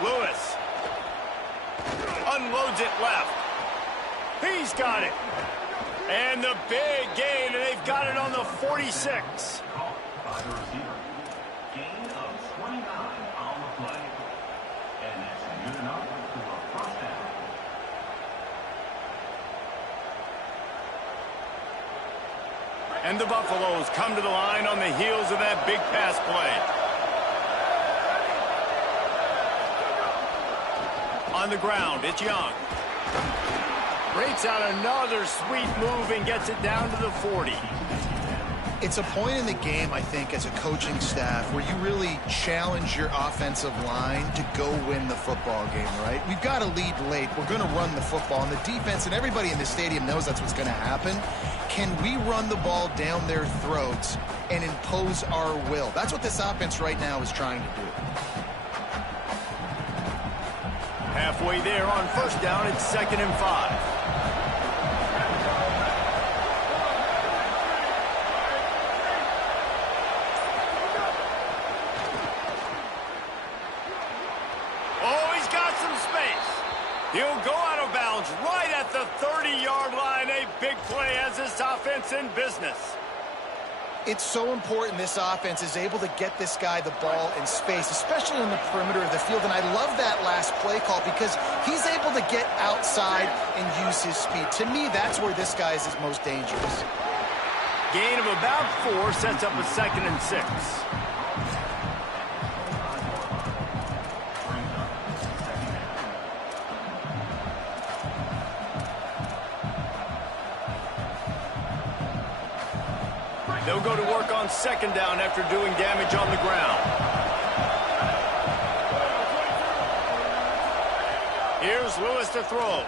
Lewis unloads it left. He's got it. And the big gain, and they've got it on the 46. And the Buffaloes come to the line on the heels of that big pass play. On the ground, it's Young. Breaks out another sweet move and gets it down to the 40. It's a point in the game, I think, as a coaching staff where you really challenge your offensive line to go win the football game, right? We've got to lead late. We're going to run the football. And the defense and everybody in the stadium knows that's what's going to happen. Can we run the ball down their throats and impose our will? That's what this offense right now is trying to do. Halfway there on first down, it's 2nd and 5. He'll go out of bounds right at the 30-yard line. A big play as this offense in business. It's so important this offense is able to get this guy the ball in space, especially in the perimeter of the field. And I love that last play call because he's able to get outside and use his speed. To me, that's where this guy is his most dangerous. Gain of about 4 sets up a 2nd and 6. They'll go to work on 2nd down after doing damage on the ground. Here's Lewis to throw.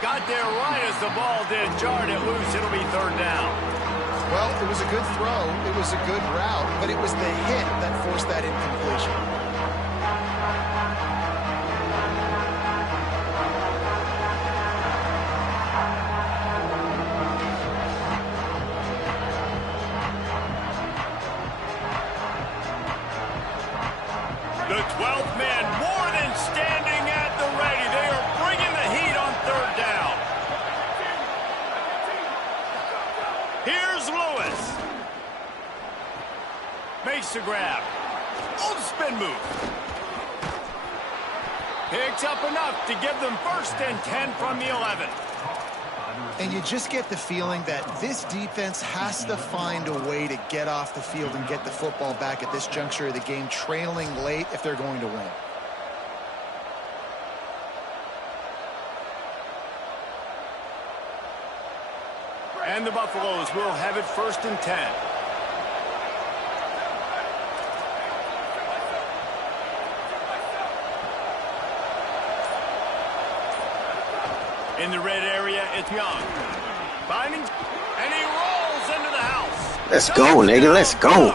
Got there right as the ball did. Jarred it loose. It'll be 3rd down. Well, it was a good throw. It was a good route, but it was the hit that forced that incompletion. The 12th man more than standing at the ready. They are bringing the heat on 3rd down. Here's Lewis. Makes the grab. Oh, the spin move. Picks up enough to give them 1st and 10 from the 11. And you just get the feeling that this defense has to find a way to get off the field and get the football back at this juncture of the game, trailing late if they're going to win. And the Buffaloes will have it 1st and 10. In the red area, it's Young. Finding, and he rolls into the house. Let's go, nigga. Let's go.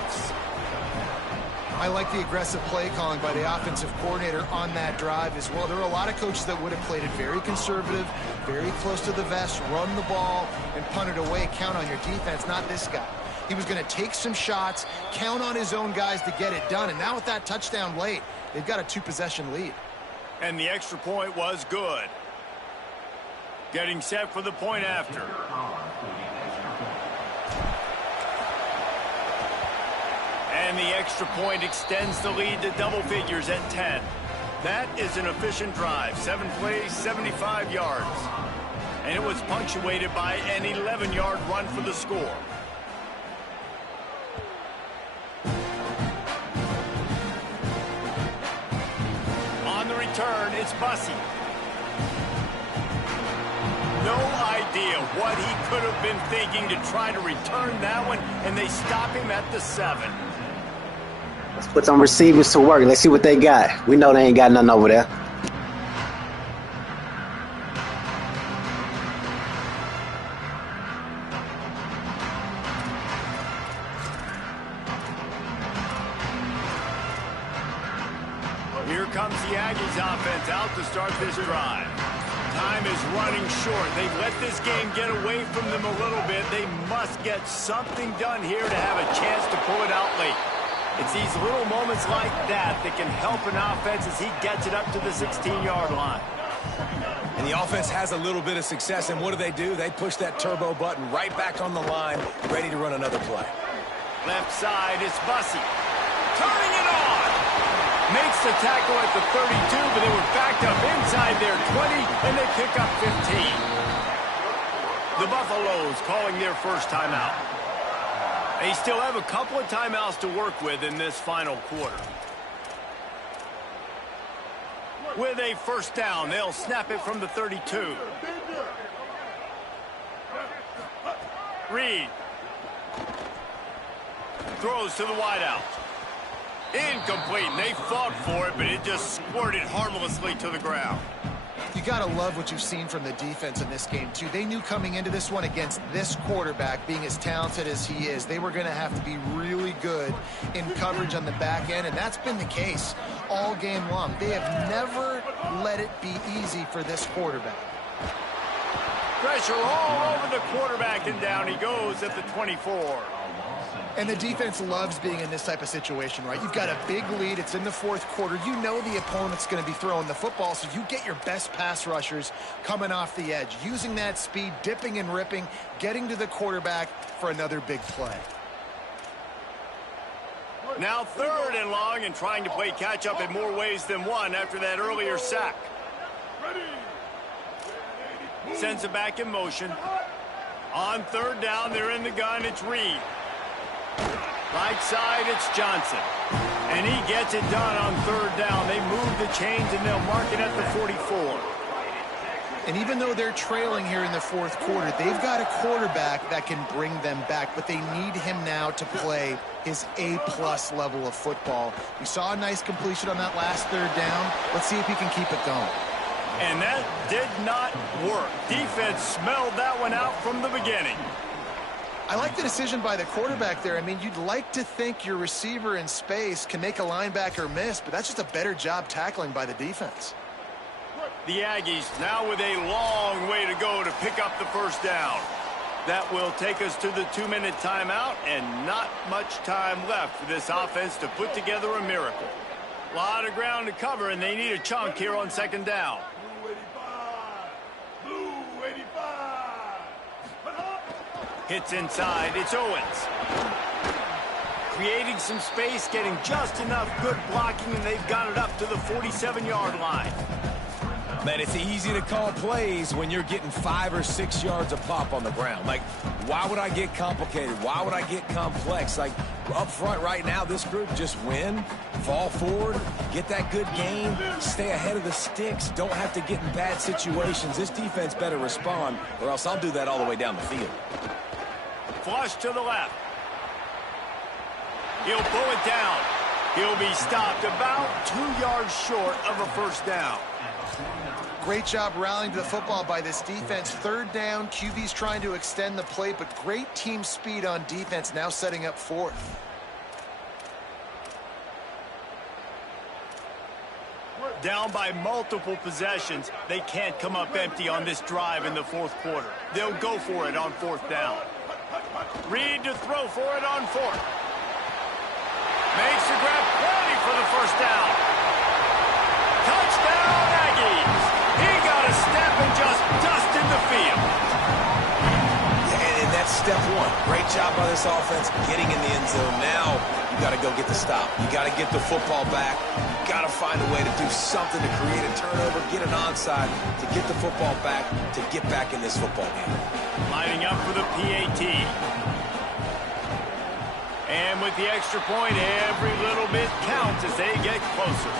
I like the aggressive play calling by the offensive coordinator on that drive as well. There are a lot of coaches that would have played it very conservative, very close to the vest, run the ball, and punt it away. Count on your defense, not this guy. He was going to take some shots, count on his own guys to get it done. And now with that touchdown late, they've got a 2-possession lead. And the extra point was good. Getting set for the point after. And the extra point extends the lead to double figures at 10. That is an efficient drive. 7 plays, 75 yards. And it was punctuated by an 11-yard run for the score. On the return, it's Bussey. No idea what he could have been thinking to try to return that one, and they stop him at the 7. Let's put some receivers to work. Let's see what they got. We know they ain't got nothing over there. Here comes the Aggies offense out to start this drive. Time is running short. They've let this game get away from them a little bit. They must get something done here to have a chance to pull it out late. It's these little moments like that that can help an offense as he gets it up to the 16-yard line. And the offense has a little bit of success, and what do? They push that turbo button right back on the line, ready to run another play. Left side is Bussey. Turning it on. Makes the tackle at the 32, but they were backed up inside their 20, and they pick up 15. The Buffaloes calling their first timeout. They still have a couple of timeouts to work with in this final quarter. With a first down, they'll snap it from the 32. Reed. Throws to the wideout. Incomplete, and they fought for it, but it just squirted harmlessly to the ground. You got to love what you've seen from the defense in this game, too. They knew coming into this one against this quarterback, being as talented as he is, they were going to have to be really good in coverage on the back end, and that's been the case all game long. They have never let it be easy for this quarterback. Pressure all over the quarterback, and down he goes at the 24. And the defense loves being in this type of situation, right? You've got a big lead. It's in the fourth quarter. You know the opponent's going to be throwing the football, so you get your best pass rushers coming off the edge, using that speed, dipping and ripping, getting to the quarterback for another big play. Now 3rd and long, and trying to play catch-up in more ways than one after that earlier sack. Sends it back in motion. On 3rd down, they're in the gun. It's Reed. Right side, it's Johnson. And he gets it done on 3rd down. They move the chains, and they'll mark it at the 44. And even though they're trailing here in the fourth quarter, they've got a quarterback that can bring them back, but they need him now to play his A-plus level of football. We saw a nice completion on that last 3rd down. Let's see if he can keep it going. And that did not work. Defense smelled that one out from the beginning. I like the decision by the quarterback there. I mean, you'd like to think your receiver in space can make a linebacker miss, but that's just a better job tackling by the defense. The Aggies now with a long way to go to pick up the first down. That will take us to the 2-minute timeout, and not much time left for this offense to put together a miracle. A lot of ground to cover, and they need a chunk here on 2nd down. Hits inside, it's Owens. Creating some space, getting just enough good blocking, and they've got it up to the 47-yard line. Man, it's easy to call plays when you're getting 5 or 6 yards a pop on the ground. Like, why would I get complicated? Why would I get complex? Like, up front right now, this group just win, fall forward, get that good gain, stay ahead of the sticks, don't have to get in bad situations. This defense better respond, or else I'll do that all the way down the field. Flush to the left. He'll pull it down. He'll be stopped about 2 yards short of a first down. Great job rallying to the football by this defense. 3rd down, QB's trying to extend the play, but great team speed on defense, now setting up 4th. Down by multiple possessions, they can't come up empty on this drive in the 4th quarter. They'll go for it on 4th down. Reed to throw for it on 4th. Makes the grab, ready for the first down. Touchdown, Aggies. He got a step and just dusted the field. Yeah, and that's step 1. Great job by this offense getting in the end zone. Now you got to go get the stop. You got to get the football back. You got to find a way to do something to create a turnover, get an onside, to get the football back, to get back in this football game. Lining up for the PAT. And with the extra point, every little bit counts as they get closer.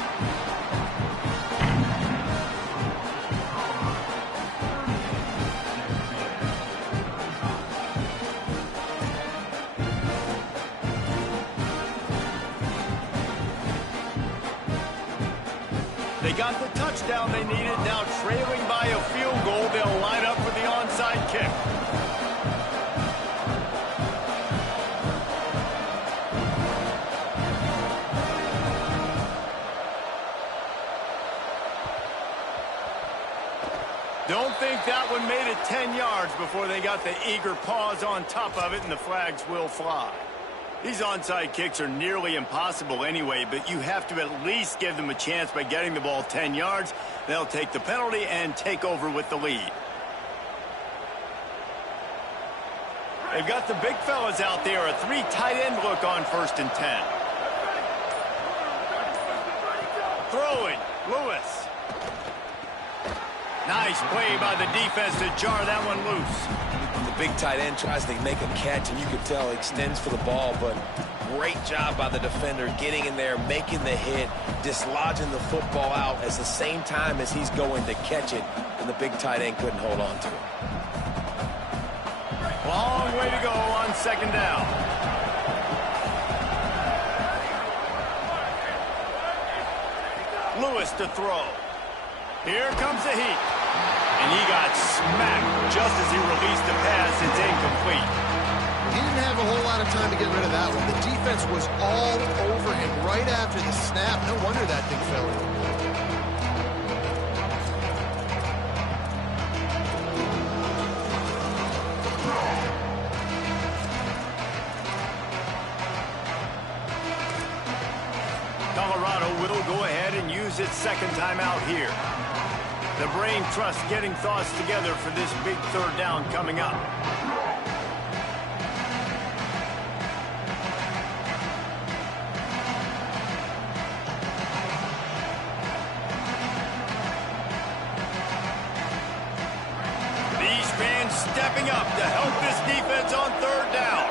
They got the touchdown they needed. Now trailing by a field goal, they'll line up for the onside kick. Don't think that one made it 10 yards before they got the eager paws on top of it, and the flags will fly. These onside kicks are nearly impossible anyway, but you have to at least give them a chance by getting the ball 10 yards. They'll take the penalty and take over with the lead. They've got the big fellas out there, a 3 tight end look on 1st and 10. Throwing, Lewis. Nice play by the defense to jar that one loose. The big tight end tries to make a catch, and you can tell he extends for the ball, but great job by the defender getting in there, making the hit, dislodging the football out at the same time as he's going to catch it, and the big tight end couldn't hold on to it. Long way to go on 2nd down. Lewis to throw. Here comes the heat. And he got smacked just as he released the pass. It's incomplete. He didn't have a whole lot of time to get rid of that one. The defense was all over him right after the snap. No wonder that thing fell in. Colorado will go ahead and use its 2nd timeout here. The brain trust getting thoughts together for this big 3rd down coming up. These fans stepping up to help this defense on 3rd down.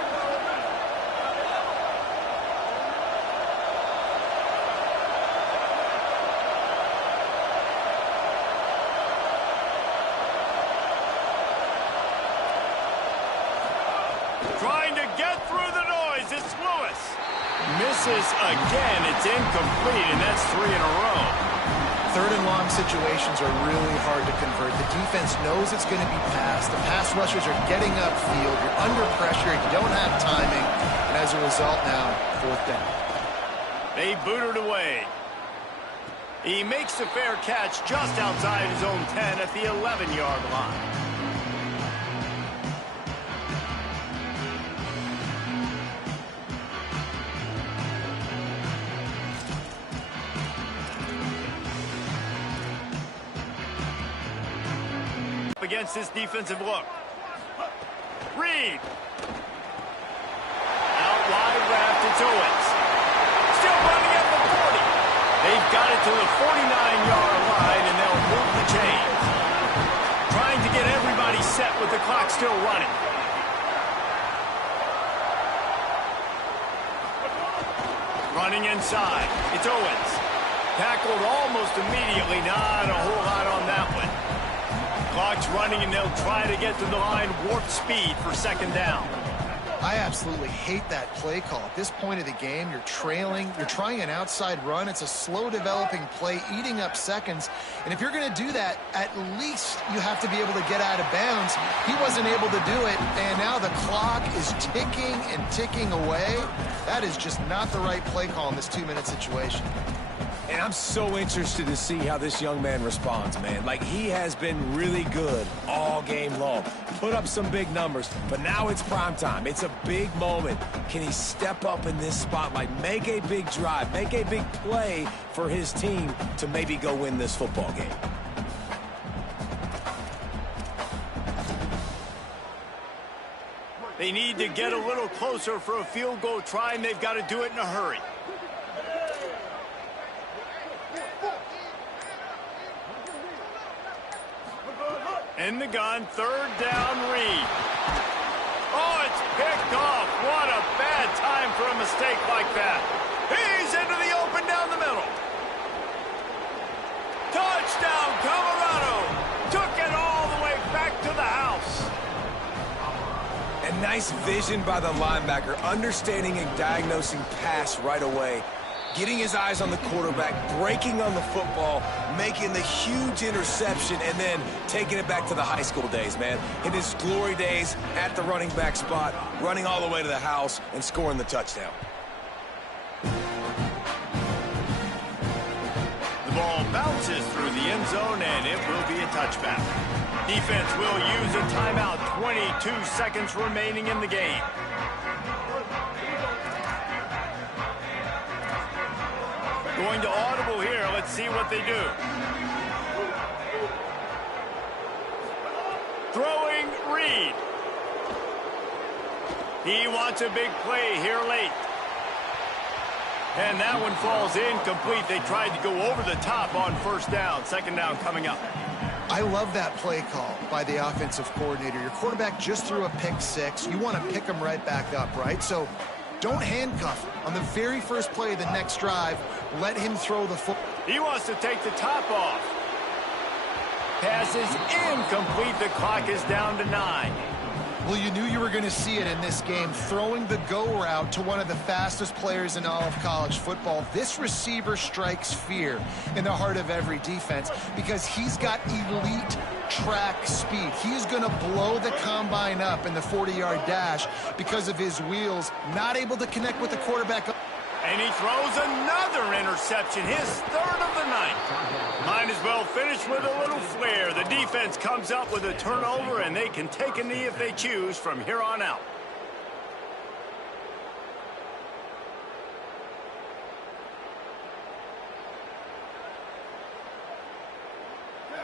Trying to get through the noise. It's Lewis. Misses again. It's incomplete, and that's 3 in a row. 3rd and long situations are really hard to convert. The defense knows it's going to be passed. The pass rushers are getting upfield. You're under pressure. You don't have timing. And as a result now, 4th down. They boot it away. He makes the fair catch just outside his own 10 at the 11-yard line. Against this defensive look. Reed. Out wide left, it's Owens. Still running at the 40. They've got it to the 49-yard line, and they'll move the chains. Trying to get everybody set with the clock still running. Running inside, it's Owens. Tackled almost immediately, not a whole lot on that one. Clock's running, and they'll try to get to the line warp speed for 2nd down. I absolutely hate that play call. At this point of the game, you're trailing, you're trying an outside run. It's a slow developing play, eating up seconds. And if you're going to do that, at least you have to be able to get out of bounds. He wasn't able to do it, and now the clock is ticking and ticking away. That is just not the right play call in this 2-minute situation. And I'm so interested to see how this young man responds, man. Like, he has been really good all game long. Put up some big numbers, but now it's prime time. It's a big moment. Can he step up in this spotlight, make a big drive, make a big play for his team to maybe go win this football game? They need to get a little closer for a field goal try, and they've got to do it in a hurry. In the gun, 3rd down, Reed. Oh, it's picked off. What a bad time for a mistake like that. He's into the open down the middle. Touchdown, Colorado. Took it all the way back to the house. And nice vision by the linebacker, understanding and diagnosing pass right away. Getting his eyes on the quarterback, breaking on the football, making the huge interception, and then taking it back to the high school days, man. In his glory days at the running back spot, running all the way to the house and scoring the touchdown. The ball bounces through the end zone, and it will be a touchback. Defense will use a timeout. 22 seconds remaining in the game. Going to audible here. Let's see what they do. Throwing Reed. He wants a big play here late. And that one falls incomplete. They tried to go over the top on first down. Second down coming up. I love that play call by the offensive coordinator. Your quarterback just threw a pick six. You want to pick him right back up, right? So don't handcuff him. On the very first play of the next drive, let him throw the football. He wants to take the top off. Pass is incomplete. The clock is down to 9. Well, you knew you were going to see it in this game, throwing the go route to one of the fastest players in all of college football. This receiver strikes fear in the heart of every defense because he's got elite track speed. He is going to blow the combine up in the 40-yard dash because of his wheels, not able to connect with the quarterback. And he throws another interception, his third of the night. Might as well finish with a little flair. The defense comes up with a turnover, and they can take a knee if they choose from here on out.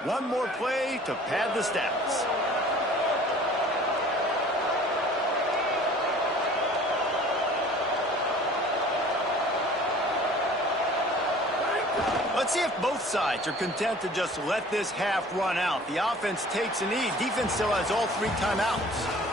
One more play to pad the stats. Let's see if both sides are content to just let this half run out. The offense takes a knee. Defense still has all 3 timeouts.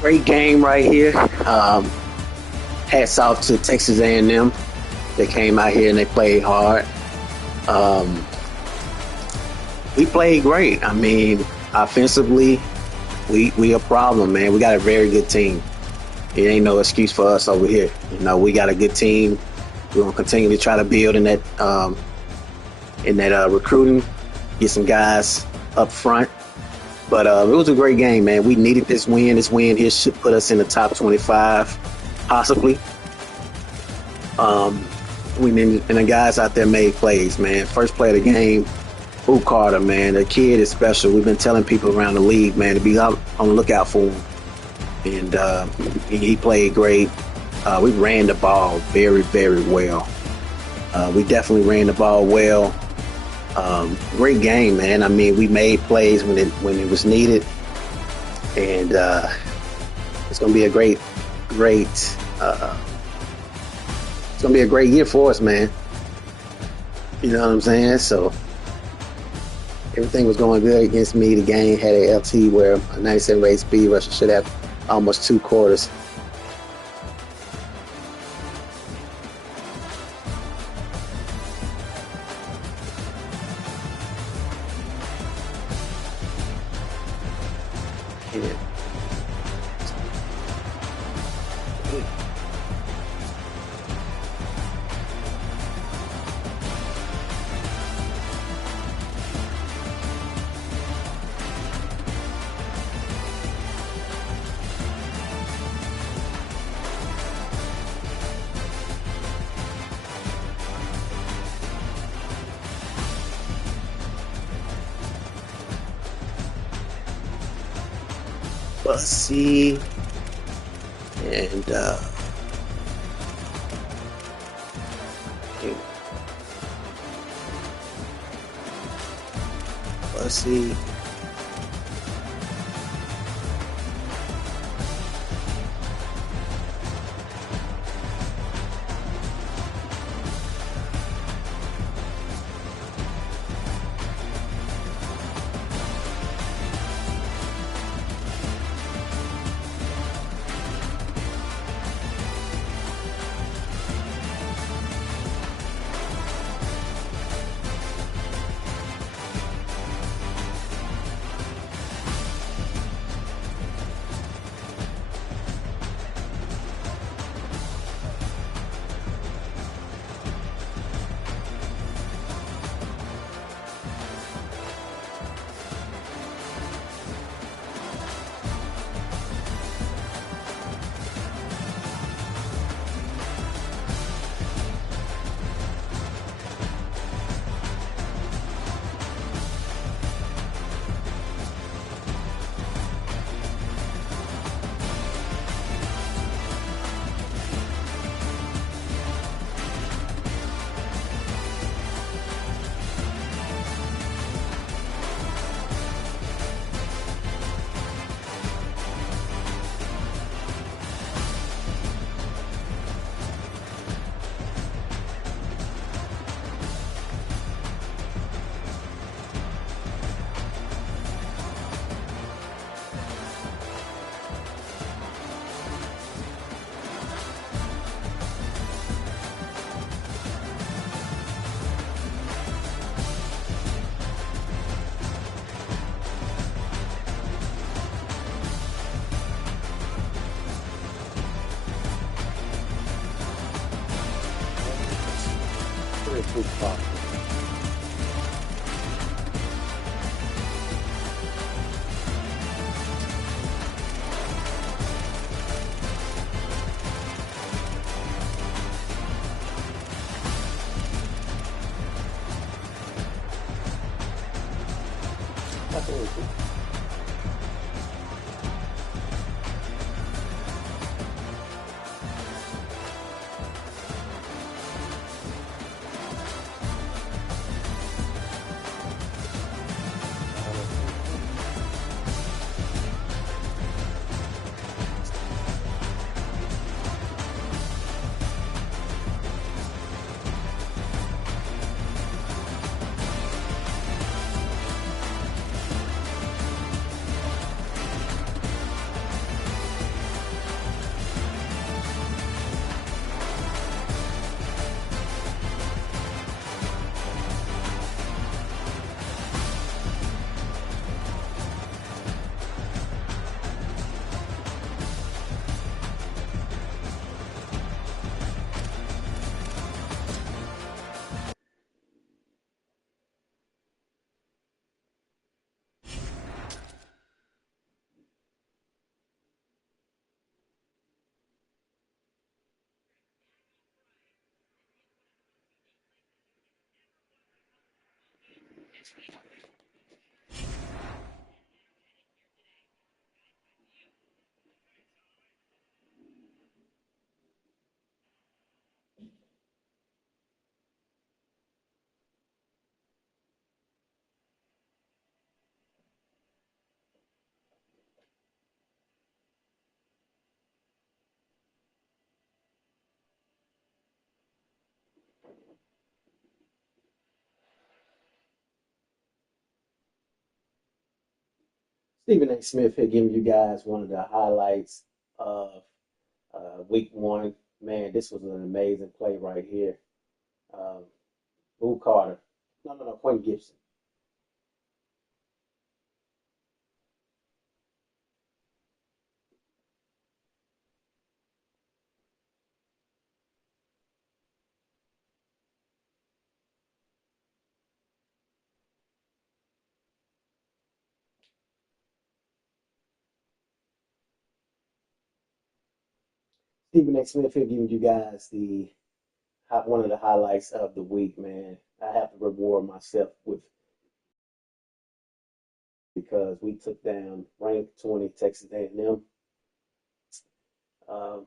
Great game right here. Hats off to Texas A&M. They came out here and they played hard. We played great. I mean, offensively, we a problem, man. We got a very good team. It ain't no excuse for us over here. You know, we got a good team. We're gonna continue to try to build in that recruiting, get some guys up front. But it was a great game, man. We needed this win. This win here should put us in the top 25, possibly. And the guys out there made plays, man. First play of the game, Boo Carter, man. The kid is special. We've been telling people around the league, man, to be on the lookout for him. And he played great. We ran the ball very, very well. We definitely ran the ball well. Great game, man. I mean, we made plays when it was needed, and it's gonna be a great it's gonna be a great year for us, man. You know what I'm saying? So everything was going good against me. The game had a LT where a 97 rate speed rusher should have almost 2 quarters. Bussy and Bussy. Super Bowl. That's what it is. Stephen A. Smith here giving you guys one of the highlights of week one. Man, this was an amazing play right here. Um, Boo Carter. No, Quentin Gibson. Stephen A. Smith here giving you guys one of the highlights of the week, man. I have to reward myself with because we took down ranked 20 Texas A&M. Um,